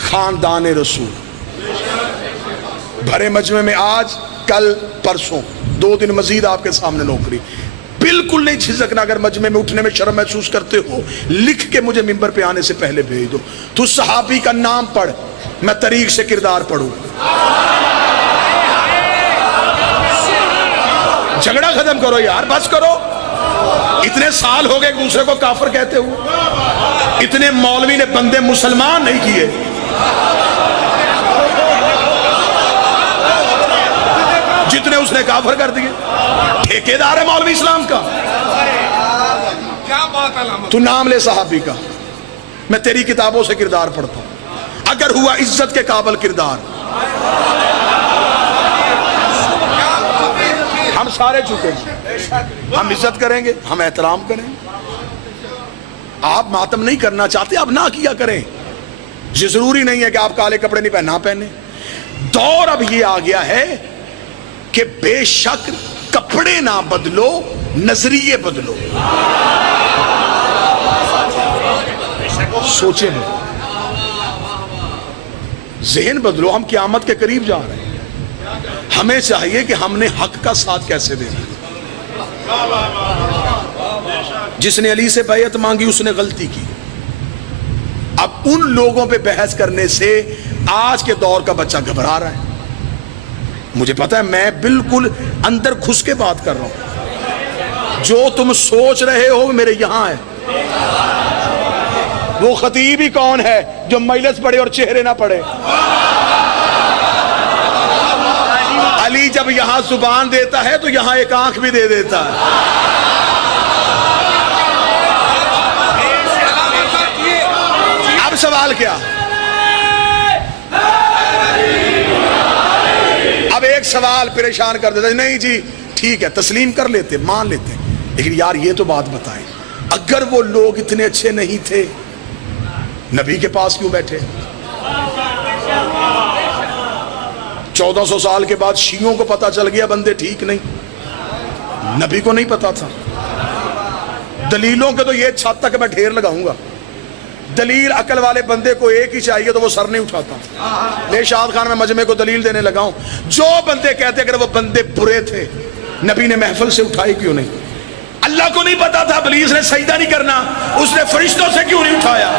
خاندان رسول. بھرے مجمع میں آج کل پرسوں 2 دن مزید آپ کے سامنے نوکری. بالکل نہیں جھجکنا. اگر مجمع میں اٹھنے میں شرم محسوس کرتے ہو لکھ کے مجھے منبر پہ آنے سے پہلے بھیج دو. تو صحابی کا نام پڑھ، میں طریق سے کردار پڑھوں. جھگڑا ختم کرو یار، بس کرو. اتنے سال ہو گئے ایک دوسرے کو کافر کہتے ہو. اتنے مولوی نے بندے مسلمان نہیں کیے. جتنے اس نے کافر کر دیے. ٹھیکیدار ہے مولوی اسلام کا. تو نام لے صحابی کا، میں تیری کتابوں سے کردار پڑھتا ہوں. اگر ہوا عزت کے قابل کردار، ہم سارے چکے ہیں. ہم عزت کریں گے، ہم احترام کریں گے. آپ ماتم نہیں کرنا چاہتے آپ نہ کیا کریں. یہ ضروری نہیں ہے کہ آپ کالے کپڑے نہیں پہنا پہنے. دور اب یہ آ گیا ہے کہ بے شک کپڑے نہ بدلو، نظریے بدلو. سوچیں لو، ذہن بدلو. ہم قیامت کے قریب جا رہے ہیں. ہمیں چاہیے کہ ہم نے حق کا ساتھ کیسے دینا. جس نے علی سے بیعت مانگی اس نے غلطی کی. اب ان لوگوں پہ بحث کرنے سے آج کے دور کا بچہ گھبرا رہا ہے. مجھے پتا ہے میں بالکل اندر گھس کے بات کر رہا ہوں. جو تم سوچ رہے ہو میرے یہاں ہے. وہ خطیب ہی کون ہے جو مجلس پڑھے اور چہرے نہ پڑھے؟ علی جب یہاں زبان دیتا ہے تو یہاں ایک آنکھ بھی دے دیتا ہے. اب سوال کیا؟ اب ایک سوال پریشان کر دیتا ہے. نہیں جی ٹھیک ہے تسلیم کر لیتے، مان لیتے، لیکن یار یہ تو بات بتائیں اگر وہ لوگ اتنے اچھے نہیں تھے نبی کے پاس کیوں بیٹھے؟ 1400 سال کے بعد شیعوں کو پتا چل گیا بندے ٹھیک نہیں، نبی کو نہیں پتا تھا۔ دلیلوں کے تو یہ چھت تک میں ڈھیر لگاؤں گا، دلیل عقل والے بندے کو ایک ہی چاہیے تو وہ سر نہیں اٹھاتا۔ میں شاد خان میں مجمع کو دلیل دینے لگا ہوں، جو بندے کہتے اگر وہ بندے برے تھے نبی نے محفل سے اٹھائی کیوں نہیں؟ اللہ کو نہیں پتا تھا ابلیس نے سجدہ نہیں کرنا، اس نے فرشتوں سے کیوں نہیں اٹھایا؟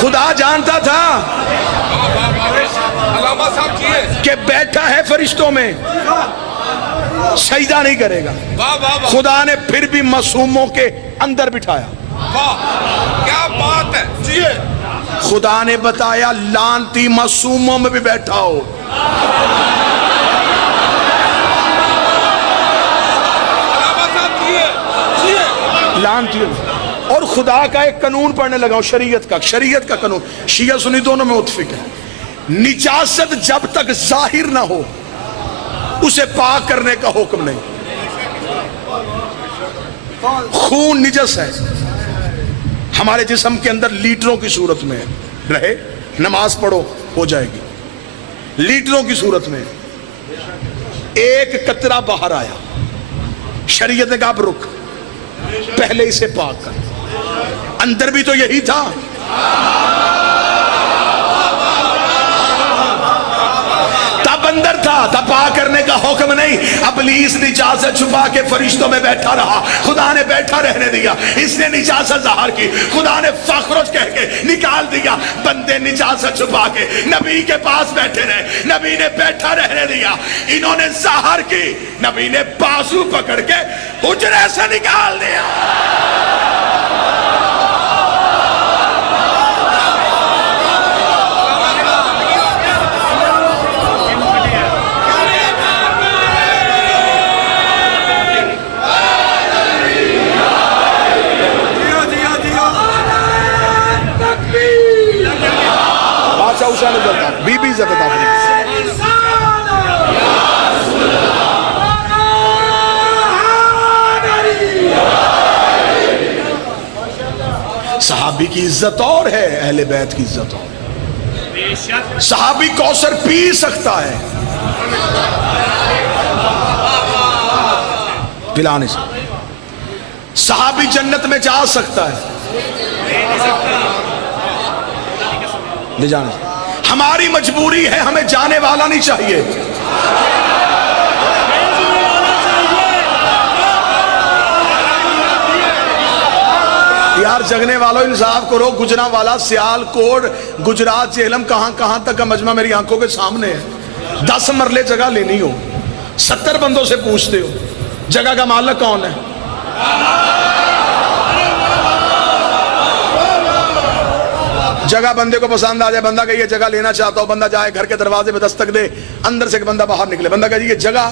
خدا جانتا تھا کہ بیٹھا ہے فرشتوں میں، سجدہ نہیں کرے گا، خدا نے پھر بھی معصوموں کے اندر بٹھایا۔ کیا بات ہے، خدا نے بتایا لانتی معصوموں میں بھی بیٹھا ہو۔ لانتی، اور خدا کا ایک قانون پڑھنے لگا ہوں، شریعت کا قانون، شیعہ سنی دونوں میں متفق ہے۔ نجاست جب تک ظاہر نہ ہو اسے پاک کرنے کا حکم نہیں۔ خون نجس ہے، ہمارے جسم کے اندر لیٹروں کی صورت میں رہے، نماز پڑھو ہو جائے گی، لیٹروں کی صورت میں ایک قطرہ باہر آیا، شریعت نے کہا اب رک، پہلے اسے پاک کر۔ اندر بھی تو یہی تھا، تب اندر تھا، تب پاک کرنے کا حکم نہیں۔ ابلیس نجاست چھپا کے فرشتوں میں بیٹھا رہا، خدا نے بیٹھا رہنے دیا، اس نے نجاست ظاہر کی، خدا نے فخرج کہہ کے نکال دیا، بندے نجاست چھپا کے نبی کے پاس بیٹھے رہے، نبی نے بیٹھا رہنے دیا، انہوں نے ظاہر کی، نبی نے بازو پکڑ کے حجرے سے نکال دیا۔ بی بی سے بتا دیں، صحابی کی عزت اور ہے، اہل بیت کی عزت اور ہے۔ صحابی کوثر پی سکتا ہے، پلا نہیں سکتا۔ صحابی جنت میں جا سکتا ہے، لے جانے سے۔ ہماری مجبوری ہے، ہمیں جانے والا نہیں چاہیے۔ یار جگنے والوں انصاف کرو، گجرا والا، سیال کوٹ، گجرات، جہلم، کہاں تک کا مجمع میری آنکھوں کے سامنے ہے۔ 10 مرلے جگہ لینی ہو، 70 بندوں سے پوچھتے ہو جگہ کا مالک کون ہے؟ جگہ بندے کو پسند آ جائے، بندہ کہ یہ جگہ لینا چاہتا ہو، بندہ جائے گھر کے دروازے پہ دستک دے، اندر سے ایک بندہ باہر نکلے، بندہ کہے جی یہ جگہ،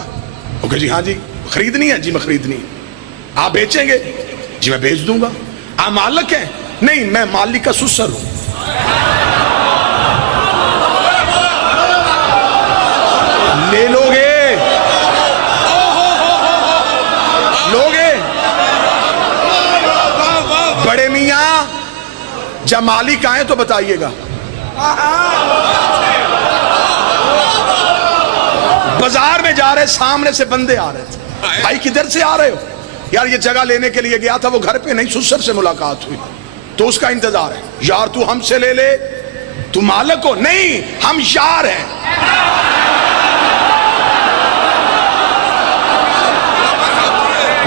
وہ کہے جی ہاں جی خریدنی ہے، جی میں خریدنی ہے۔ آپ بیچیں گے؟ جی میں بیچ دوں گا۔ آپ مالک ہیں؟ نہیں میں مالک کا سسر ہوں۔ لے لو گے؟ لوگے؟ بڑے میاں جب مالک آئے تو بتائیے گا۔ بازار میں جا رہے، سامنے سے بندے آ رہے تھے، بھائی کدھر سے آ رہے ہو؟ یار یہ جگہ لینے کے لیے گیا تھا، وہ گھر پہ نہیں، سسر سے ملاقات ہوئی تو اس کا انتظار ہے۔ یار تو ہم سے لے لے، تو مالک ہو؟ نہیں ہم یار ہیں۔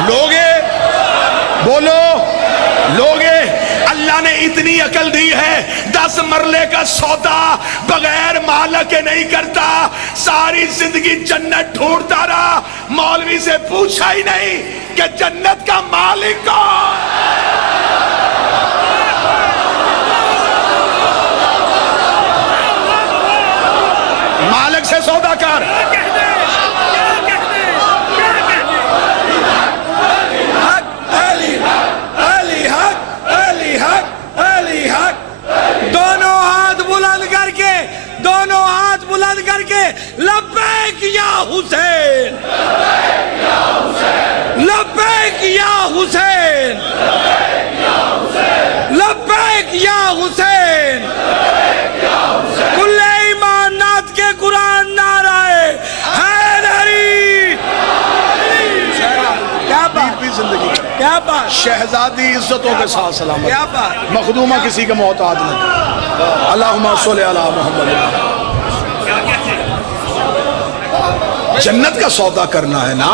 لوگے بولو، لوگے؟ اللہ نے اتنی عقل دی ہے، 10 مرلے کا سودا بغیر مالک کے نہیں کرتا۔ ساری زندگی جنت ڈھونڈتا رہا، مولوی سے پوچھا ہی نہیں کہ جنت کا مالک کون؟ مالک سے سودا کر۔ دونوں ہاتھ بلند کر کے لبیک یا حسین، لبیک یا حسین، لبیک یا حسین، کل ایمانات کے قرآن نعرہ حیدری۔ کیا بات، زندگی کیا بات، شہزادی عزتوں کے ساتھ سلامت، کیا بات، مخدومہ کسی کے محتاج نہیں۔ اللہم صلی علی محمد۔ جنت کا سودا کرنا ہے نا،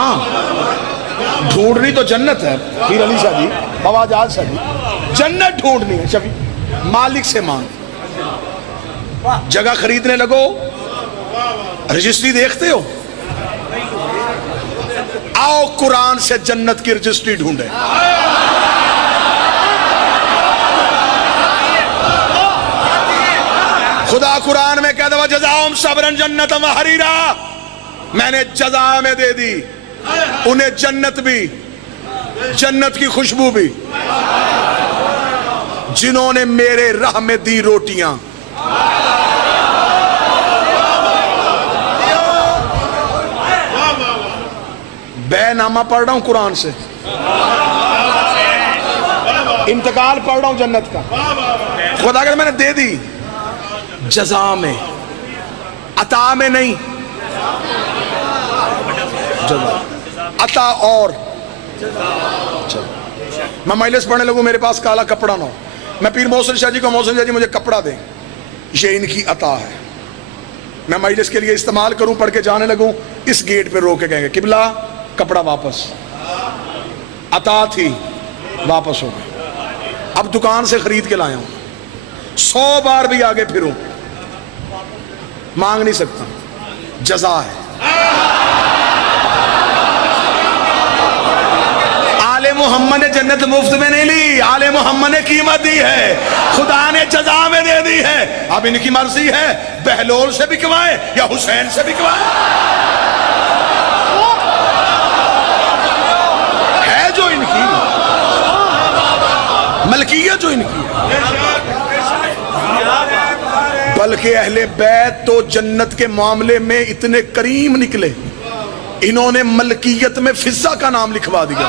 ڈھونڈنی تو جنت ہے۔ پیر علی شاہ جی، بابا جاز شاہ جی، جنت ڈھونڈنی ہے شفیع، مالک سے مانگ۔ جگہ خریدنے لگو، رجسٹری دیکھتے ہو؟ آؤ قرآن سے جنت کی رجسٹری ڈھونڈے۔ خدا قرآن میں کہتا ہے جزاؤہم صبرا جنتا وحریرا، میں نے جزا میں دے دی انہیں جنت بھی، جنت کی خوشبو بھی، جنہوں نے میرے راہ میں دی روٹیاں۔ بے نامہ پڑھ رہا ہوں قرآن سے، انتقال پڑھ رہا ہوں جنت کا۔ خدا اگر میں نے دے دی، جزا میں، عطا میں نہیں، جزا عطا اور میں مجلس پڑھنے لگوں میرے پاس کالا کپڑا نہ ہو، میں پیر محسن شاہ جی کو محسن شاہ جی مجھے کپڑا دیں، یہ ان کی عطا ہے، میں مجلس کے لیے استعمال کروں، پڑھ کے جانے لگوں، اس گیٹ پہ روک کے کہیں گے قبلہ کپڑا واپس، عطا تھی واپس ہو گئی، اب دکان سے خرید کے لایا ہوں، 100 بار بھی آگے پھروں مانگ نہیں سکتا، جزا ہے۔ آل محمد نے جنت مفت میں نہیں لی، آل محمد نے قیمت دی ہے، خدا نے جزا میں دے دی ہے، اب ان کی مرضی ہے بہلول سے بکوائیں یا حسین سے بکوائیں، ہے جو ان کی ملکیت، جو ان کی، بلکہ اہل بیت تو جنت کے معاملے میں اتنے کریم نکلے، انہوں نے ملکیت میں فضہ کا نام لکھوا دیا۔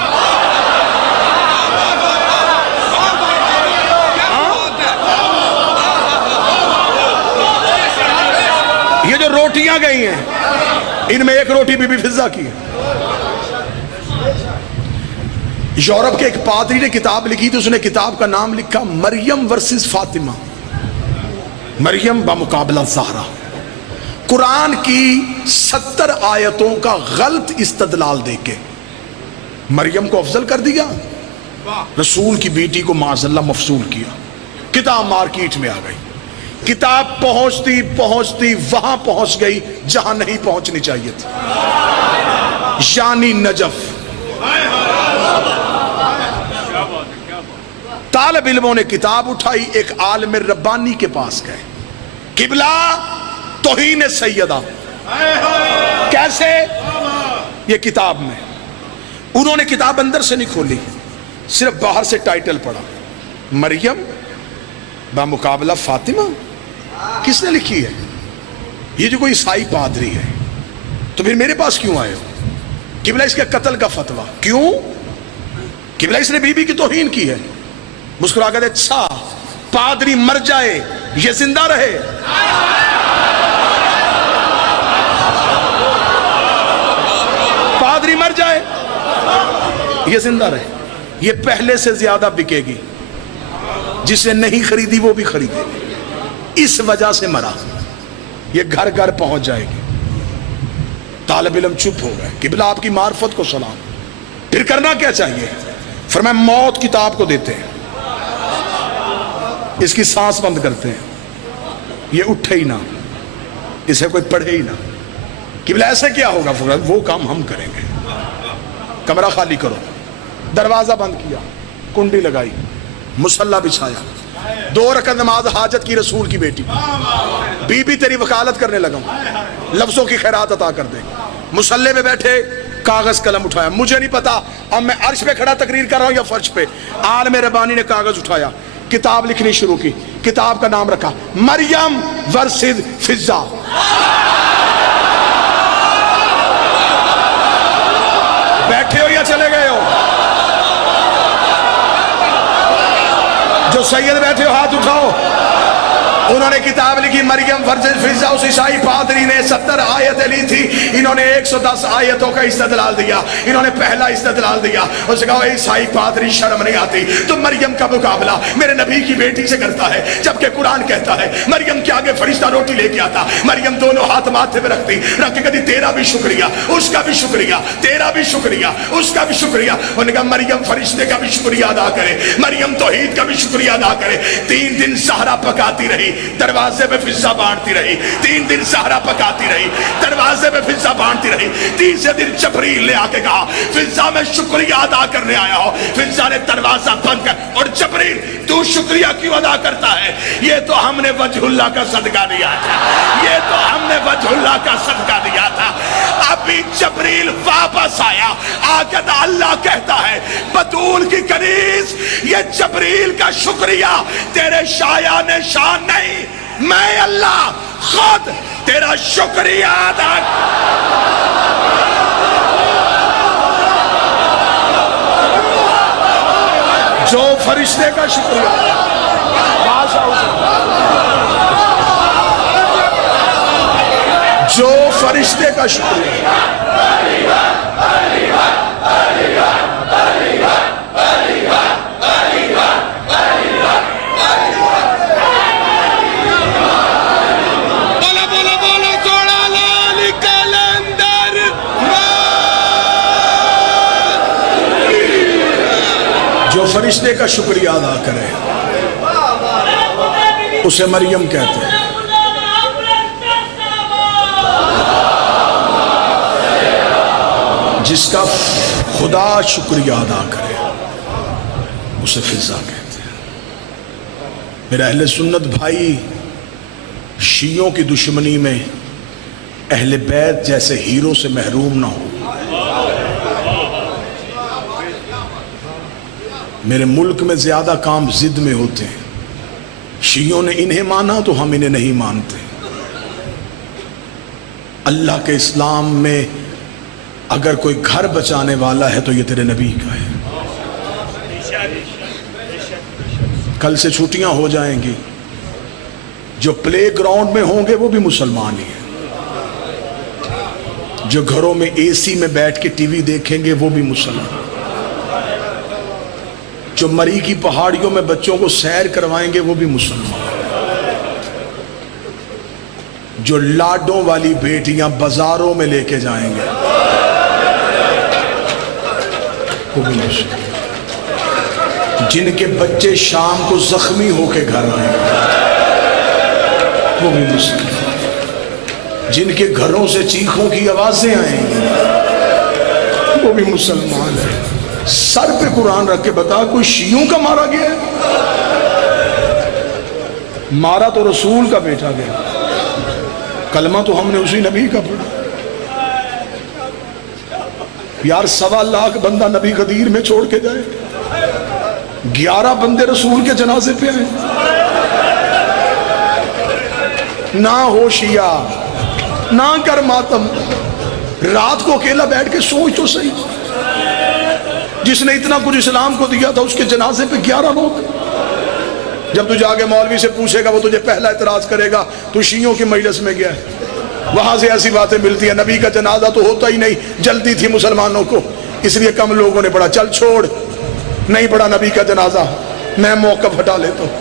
یہ جو روٹیاں گئی ہیں ان میں ایک روٹی بی بی فضہ کی ہے۔ یورپ کے ایک پادری نے کتاب لکھی تھی، اس نے کتاب کا نام لکھا مریم ورسز فاطمہ، مریم بمقابلہ زہرا، قرآن کی 70 آیتوں کا غلط استدلال دے کے مریم کو افضل کر دیا، رسول کی بیٹی کو معاذ اللہ مفضول کیا، کتاب مارکیٹ میں آ گئی، کتاب پہنچتی پہنچتی وہاں پہنچ گئی جہاں نہیں پہنچنی چاہیے تھی، یعنی نجف۔ طالب علموں نے کتاب اٹھائی، ایک عالم ربانی کے پاس گئے، قبلہ توہین سیدہ، کیسے؟ یہ کتاب میں، انہوں نے کتاب اندر سے نہیں کھولی، صرف باہر سے ٹائٹل پڑھا، مریم بمقابلہ فاطمہ، کس نے لکھی ہے؟ یہ جو کوئی عیسائی پادری ہے، تو پھر میرے پاس کیوں آئے ہو؟ قبلہ اس کے قتل کا فتویٰ، کیوں؟ قبلہ اس نے بی بی کی توہین کی ہے۔ مسکرا کر اچھا پادری مر جائے یہ زندہ رہے؟ پادری مر جائے یہ زندہ رہے، یہ پہلے سے زیادہ بکے گی، جسے نہیں خریدی وہ بھی خریدے گی، اس وجہ سے مرا، یہ گھر گھر پہنچ جائے گی۔ طالب علم چپ ہو گئے، قبلہ آپ کی معرفت کو سلام، پھر کرنا کیا چاہیے؟ فرمایا موت کتاب کو دیتے ہیں، اس کی سانس بند کرتے ہیں، یہ اٹھے ہی نہ، اسے کوئی پڑھے ہی نہ، قبلہ ایسے کیا ہوگا؟ وہ کام ہم کریں گے، کمرہ خالی کرو، دروازہ بند کیا، کنڈی لگائی، مصلی بچھایا، 2 رکعت نماز حاجت کی رسول کی بیٹی، بی بی تیری وکالت کرنے لگا ہوں، لفظوں کی خیرات عطا کر دے، مصلی پہ بیٹھے، کاغذ قلم اٹھایا، مجھے نہیں پتا اب میں عرش پہ کھڑا تقریر کر رہا ہوں یا فرش پہ، عالم ربانی نے کاغذ اٹھایا، کتاب لکھنی شروع کی، کتاب کا نام رکھا مریم ورسز فضہ۔ جو سید بیٹھے ہو ہاتھ اٹھاؤ. انہوں نے کتاب لکھی مریم فرزند فضا. اس عیسائی پادری نے 70 آیتیں لی تھی. انہوں نے 110 آیتوں کا استدلال دیا. انہوں نے پہلا استدلال دیا. اس نے کہا عیسائی پادری شرم نہیں آتی تو مریم کا مقابلہ میرے نبی کی بیٹی سے کرتا ہے, جبکہ قرآن کہتا ہے مریم کے آگے فرشتہ روٹی لے کے آتا. مریم دونوں ہاتھ ماتھے پہ رکھتی, رکھ کے کہتی تیرا بھی شکریہ, اس کا بھی شکریہ, تیرا بھی شکریہ, اس کا بھی شکریہ. انہوں نے کہا مریم فرشتے کا بھی شکریہ ادا کرے, مریم توحید کا بھی شکریہ ادا کرے. 3 دن سحرا پکاتی رہی, دروازے پہ فضا بانٹتی رہی. 3 دن سحرا پکاتی رہی, دروازے پہ فضا بانٹتی رہی. تیسرے دن جبریل نے آ کے کہا فضا میں شکریہ ادا کرنے آیا ہوں. فضا نے دروازہ بند کر, اور جبریل تو شکریہ کیوں ادا کرتا ہے؟ یہ تو ہم نے وجہ اللہ کا صدقہ دیا تھا, یہ تو ہم نے وجہ اللہ کا صدقہ دیا تھا. ابھی جبریل واپس آیا, آ کے اللہ کہتا ہے بطول کی کنیز یہ جبریل کا شکریہ تیرے شایان شان نہیں, میں اللہ خود تیرا شکریہ ادا. جو فرشتے کا شکریہ, جو فرشتے کا شکریہ. جو فرشتے کا شکریہ ادا کرے اسے مریم کہتے ہیں. جس کا خدا شکریہ ادا کرے اسے فضا کہتے ہیں. میرے اہل سنت بھائی, شیعوں کی دشمنی میں اہل بیت جیسے ہیرو سے محروم نہ ہو. میرے ملک میں زیادہ کام ضد میں ہوتے ہیں. شیعوں نے انہیں مانا تو ہم انہیں نہیں مانتے. اللہ کے اسلام میں اگر کوئی گھر بچانے والا ہے تو یہ تیرے نبی کا ہے. کل سے چھٹیاں ہو جائیں گی, جو پلے گراؤنڈ میں ہوں گے وہ بھی مسلمان ہی ہیں, جو گھروں میں اے سی میں بیٹھ کے ٹی وی دیکھیں گے وہ بھی مسلمان, جو مری کی پہاڑیوں میں بچوں کو سیر کروائیں گے وہ بھی مسلمان, جو لاڈوں والی بیٹیاں بازاروں میں لے کے جائیں گے وہ بھی مسلمان, جن کے بچے شام کو زخمی ہو کے گھر آئیں گے وہ بھی مسلمان, جن کے گھروں سے چیخوں کی آوازیں آئیں گی وہ بھی مسلمان ہیں. سر پہ قرآن رکھ کے بتا کوئی شیعوں کا مارا گیا ہے؟ مارا تو رسول کا بیٹا گیا, کلمہ تو ہم نے اسی نبی کا پڑھا. یار 1.25 لاکھ بندہ نبی غدیر میں چھوڑ کے جائے, 11 بندے رسول کے جنازے پہ آئے. نہ ہو شیعہ, نہ کر ماتم, رات کو اکیلا بیٹھ کے سوچ تو صحیح, جس نے اتنا کچھ اسلام کو دیا تھا اس کے جنازے پہ 11 لوگ. جب تو جا کے مولوی سے پوچھے گا وہ تجھے پہلا اعتراض کرے گا تو شیعوں کی مجلس میں گیا ہے. وہاں سے ایسی باتیں ملتی ہیں, نبی کا جنازہ تو ہوتا ہی نہیں, جلدی تھی مسلمانوں کو اس لیے کم لوگوں نے پڑھا. چل چھوڑ, نہیں پڑھا نبی کا جنازہ, میں موقف ہٹا لیتا ہوں.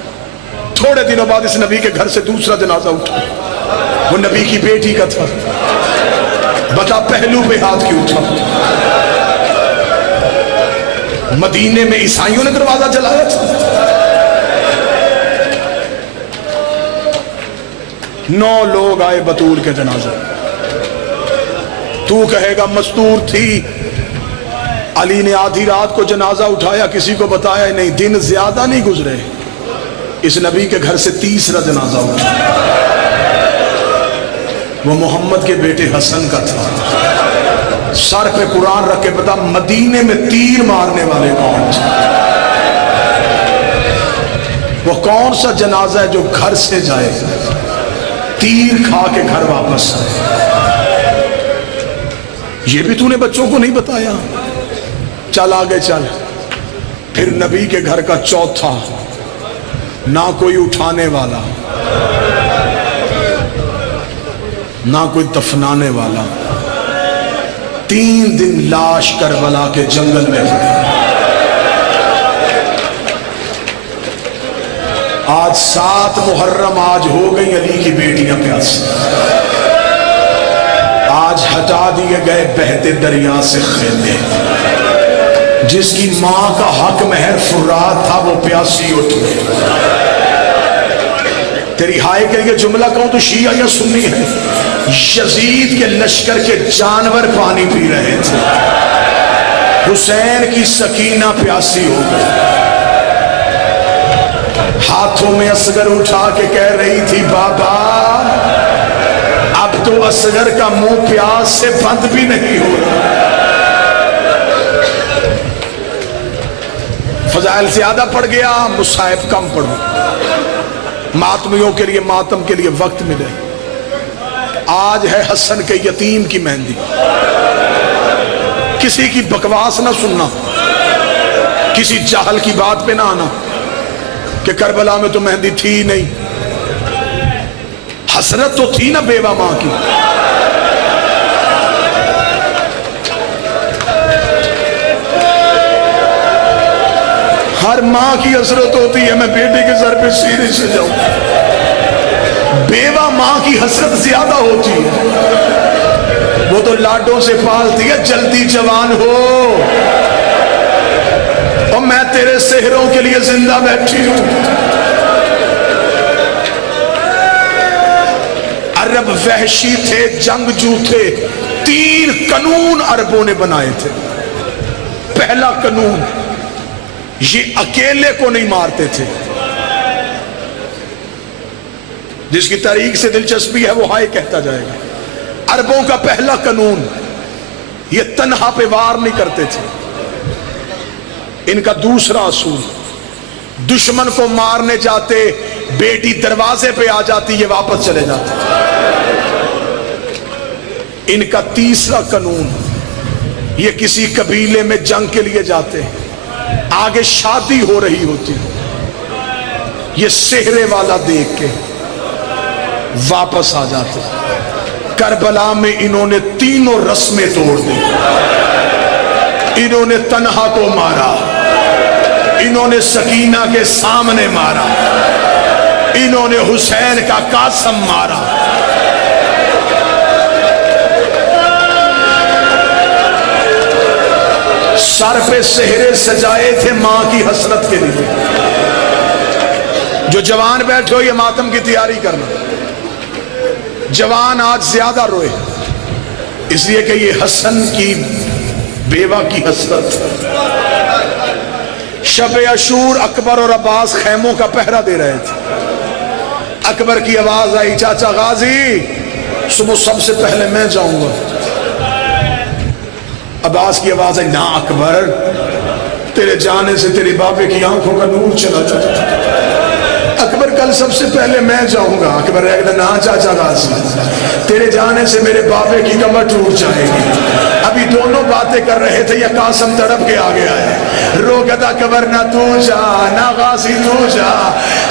تھوڑے دنوں بعد اس نبی کے گھر سے دوسرا جنازہ اٹھا, وہ نبی کی بیٹی کا تھا. بتا پہلو پہ ہاتھ کیوں اٹھا؟ مدینے میں عیسائیوں نے دروازہ جلایا تھا. 9 لوگ آئے بطول کے جنازے. تو کہے گا مستور تھی, علی نے آدھی رات کو جنازہ اٹھایا, کسی کو بتایا ہی نہیں. دن زیادہ نہیں گزرے, اس نبی کے گھر سے تیسرا جنازہ اٹھا, وہ محمد کے بیٹے حسن کا تھا. سر پہ قرآن رکھ کے بتا مدینے میں تیر مارنے والے کون تھے؟ وہ کون سا جنازہ ہے جو گھر سے جائے تیر کھا کے گھر واپس آئے؟ یہ بھی تو نے بچوں کو نہیں بتایا. چل آگے چل. پھر نبی کے گھر کا چوتھا نہ کوئی اٹھانے والا، نہ کوئی دفنانے والا. 3 دن لاش کربلا کے جنگل میں پڑی. آج 7 محرم آج ہو گئی علی کی بیٹیاں پیاسی. آج ہٹا دیے گئے بہتے دریا سے خیمے. جس کی ماں کا حق مہر فرات تھا وہ پیاسی اٹھ گئی. تیری ہائے کے لیے جملہ کہوں تو شیعہ یا سنی ہے. یزید کے لشکر کے جانور پانی پی رہے تھے. حسین کی سکینہ پیاسی ہو گئی. ہاتھوں میں اصغر اٹھا کے کہہ رہی تھی بابا اب تو اصغر کا منہ پیاس سے بند بھی نہیں ہو رہا. فضائل زیادہ پڑ گیا، مصائب کم پڑھو. ماتمیوں کے لیے ماتم کے لیے وقت ملے. آج ہے حسن کے یتیم کی مہندی. کسی کی بکواس نہ سننا، کسی جاہل کی بات پہ نہ آنا کہ کربلا میں تو مہندی تھی نہیں. حسرت تو تھی نا بیوہ ماں کی. ہر ماں کی حسرت ہوتی ہے میں بیٹے کے سر پہ سینے سے جاؤں. بیوہ ماں کی حسرت زیادہ ہوتی ہے. وہ تو لاڈوں سے پالتی ہے جلدی جوان ہو اور میں تیرے سحروں کے لیے زندہ بیٹھی ہوں. عرب وحشی تھے، جنگجو تھے. 3 قانون عربوں نے بنائے تھے. پہلا قانون، یہ اکیلے کو نہیں مارتے تھے. جس کی تاریخ سے دلچسپی ہے وہ ہائے کہتا جائے گا. عربوں کا پہلا قانون، یہ تنہا پہ وار نہیں کرتے تھے. ان کا دوسرا اصول، دشمن کو مارنے جاتے بیٹی دروازے پہ آ جاتی یہ واپس چلے جاتے. ان کا تیسرا قانون، یہ کسی قبیلے میں جنگ کے لیے جاتے، آگے شادی ہو رہی ہوتی، یہ سہرے والا دیکھ کے واپس آ جاتے. کربلا میں انہوں نے 3 رسمیں توڑ دی. انہوں نے تنہا کو مارا، انہوں نے سکینہ کے سامنے مارا، انہوں نے حسین کا قاسم مارا. سر پہ سہرے سجائے تھے ماں کی حسرت کے لیے. جو جوان بیٹھے ہو یہ ماتم کی تیاری کرنا. جوان آج زیادہ روئے اس لیے کہ یہ حسن کی بیوہ کی حسرت. شب عاشور اکبر اور عباس خیموں کا پہرا دے رہے تھے. اکبر کی آواز آئی چاچا غازی صبح سب سے پہلے میں جاؤں گا. عباس کی آواز آئی نا اکبر تیرے جانے سے تیری بابے کی آنکھوں کا نور چلا جائے. اکبر کل سب سے پہلے میں جاؤں گا. اکبر نا چاچا غازی تیرے جانے سے میرے بابے کی کمر ٹوٹ جائے گی. ابھی دونوں باتیں کر رہے تھے یہ قاسم تڑپ کے آگے آئے. رو کہتا اکبر نہ تو جا نہ غازی تو جا.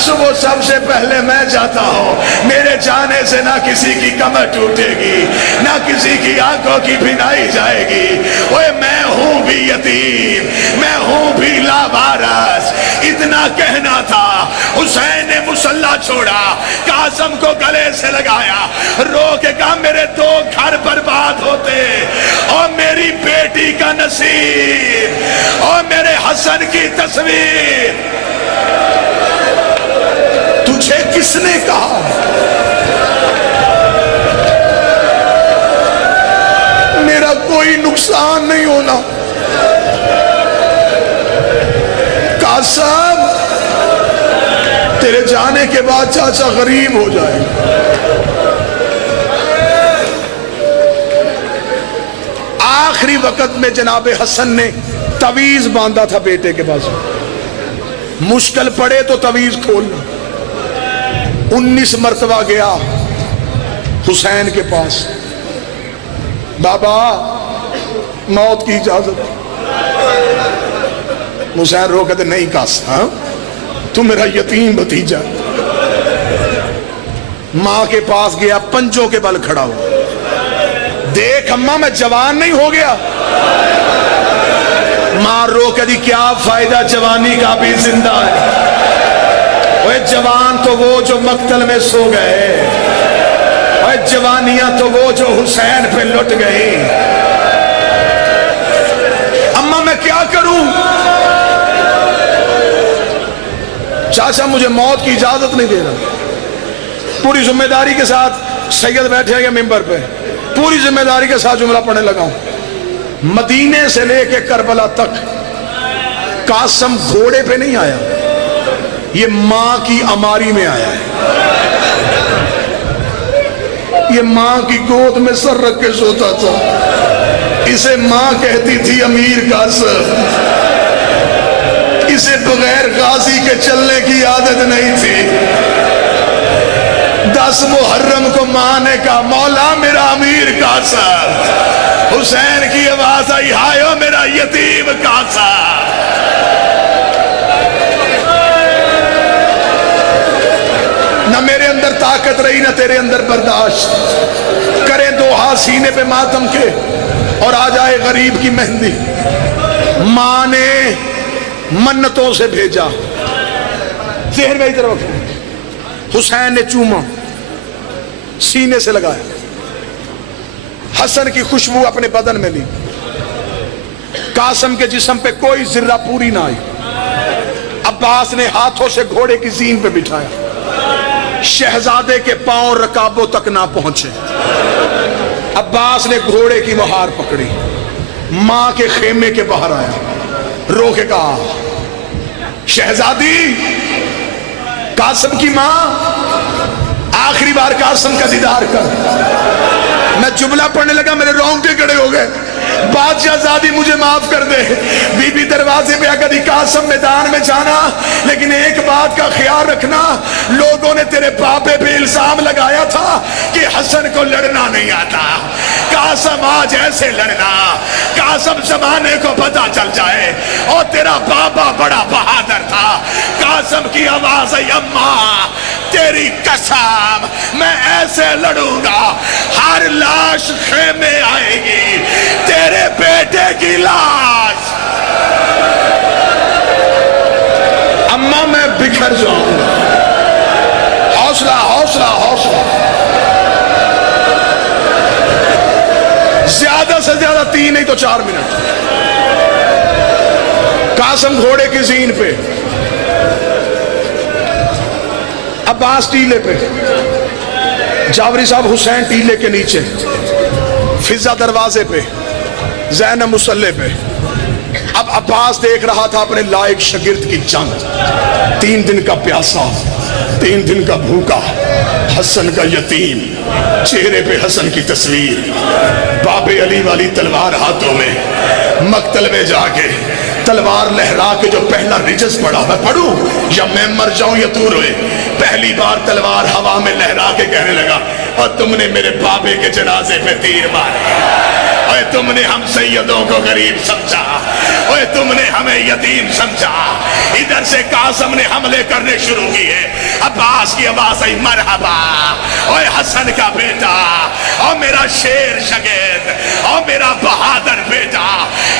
صبح سب سے پہلے میں جاتا ہوں. میرے جانے سے نہ کسی کی کمر ٹوٹے گی نہ کسی کی آنکھوں کی بینائی جائے گی. اوے میں ہوں بھی یتیم میں ہوں بھی لاوارث. اتنا کہنا تھا حسین نے مسلح چھوڑا قاسم کو گلے سے لگایا رو کے کہا میرے 2 گھر برباد ہوتے اور میری بیٹی کا نصیب اور میرے حسن کی تصویر. تجھے کس نے کہا میرا کوئی نقصان نہیں ہونا؟ قاسم تیرے جانے کے بعد چاچا غریب ہو جائے گا. آخری وقت میں جناب حسن نے تعویذ باندھا تھا بیٹے کے پاس. مشکل پڑے تو تعویذ کھولنا. 19 مرتبہ گیا حسین کے پاس. بابا موت کی اجازت. حسین رو کہتے نہیں قاسم تو میرا یتیم بھتیجا. ماں کے پاس گیا, پنجوں کے بل کھڑا ہوا, دیکھ اماں میں جوان نہیں ہو گیا. ماں رو کے دی کیا فائدہ جوانی کا بھی زندہ ہے. وہ جوان تو وہ جو مقتل میں سو گئے, وہ جوانیاں تو وہ جو حسین پہ لٹ گئی. اماں میں کیا کروں؟ چاچا مجھے موت کی اجازت نہیں دے رہا. پوری ذمہ داری کے ساتھ سید بیٹھے ہیں ممبر پہ, پوری ذمہ داری کے ساتھ جملہ پڑھنے لگا ہوں. مدینے سے لے کے کربلا تک قاسم گھوڑے پہ نہیں آیا, یہ ماں کی اماری میں آیا ہے. یہ ماں کی گود میں سر رکھ کے سوتا تھا. اسے ماں کہتی تھی امیر قاسم. اسے بغیر غازی کے چلنے کی عادت نہیں تھی. 10 محرم کو ماں نے کہا مولا میرا امیر قاسم. حسین کی آواز آئی ہائے میرا یتیم قاسم. نہ میرے اندر طاقت رہی نہ تیرے اندر برداشت. کرے 2 ہاتھ سینے پہ ماتم کے اور آ جائے غریب کی مہندی. ماں نے منتوں سے بھیجا. ذہن میں ادھر رکھو. حسین نے چوما, سینے سے لگایا, حسن کی خوشبو اپنے بدن میں لی. قاسم کے جسم پہ کوئی ذرہ پوری نہ آئی. عباس نے ہاتھوں سے گھوڑے کی زین پہ بٹھایا. شہزادے کے پاؤں رکابوں تک نہ پہنچے. عباس نے گھوڑے کی مہار پکڑی, ماں کے خیمے کے باہر آیا, رو کے کہا شہزادی. قاسم کی ماں آخری بار قاسم کا دیدار کر. میں جملہ پڑھنے لگا, میرے رونگٹے کھڑے ہو گئے. بادشاہ زادی مجھے معاف کر دے. بی بی دروازے پہ کبھی قاسم میدان میں جانا, لیکن ایک بات کا خیال رکھنا, لوگوں نے تیرے پاپے پہ الزام لگایا تھا کہ حسن کو لڑنا نہیں آتا. قاسم آج ایسے لڑنا, قاسم زمانے کو پتہ چل جائے اور تیرا بابا بڑا بہادر تھا. قاسم کی آواز ہے اماں تیری قسم میں ایسے لڑوں گا, ہر لاش خیمے آئے گی, تیرے بیٹے کی لاش. اماں میں بکھر جاؤں گا. حوصلہ حوصلہ حوصلہ. زیادہ سے زیادہ 3 نہیں تو 4 منٹ. قاسم گھوڑے کی زین پہ, عباس ٹیلے پہ, جعفری صاحب حسین ٹیلے کے نیچے, فضا دروازے پہ, زینب مصلے پہ. اب عباس دیکھ رہا تھا اپنے لائق شاگرد کی جنگ. 3 دن کا پیاسا, 3 دن کا بھوکا, حسن کا یتیم, چہرے پہ حسن کی تصویر, باب علی والی تلوار ہاتھوں میں. مقتل میں جا کے تلوار لہرا کے جو پہلا رجس پڑا, میں پڑھوں یا میں مر جاؤں یا تو روئے. پہلی بار تلوار ہوا میں لہرا کے کہنے لگا اور تم نے میرے بابے کے جنازے پہ تیر مارے, اور تم نے ہم سیدوں کو غریب سمجھا, اور تم نے ہمیں یتیم سمجھا. ادھر سے قاسم نے حملے کرنے شروع کیے. عباس کی آواز آئی مرحبا, اور حسن کا بیٹا, اور میرا شیر شاگرد, اور میرا بہادر بیٹا.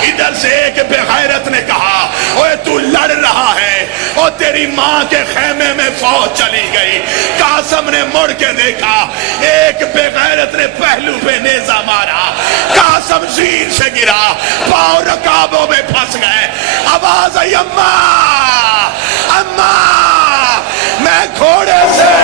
ادھر سے ایک بے غیرت نے کہا اوے تو لڑ رہا ہے اور تیری ماں کے خیمے میں فوج چلی گئی. قاسم نے مڑ کے دیکھا, ایک بے غیرت نے پہلو پہ نیزہ مارا. قاسم زین سے گرا, پاؤں رکابوں میں پھنس گئے. آواز آئی اماں اماں, میں گھوڑے سے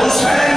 حسین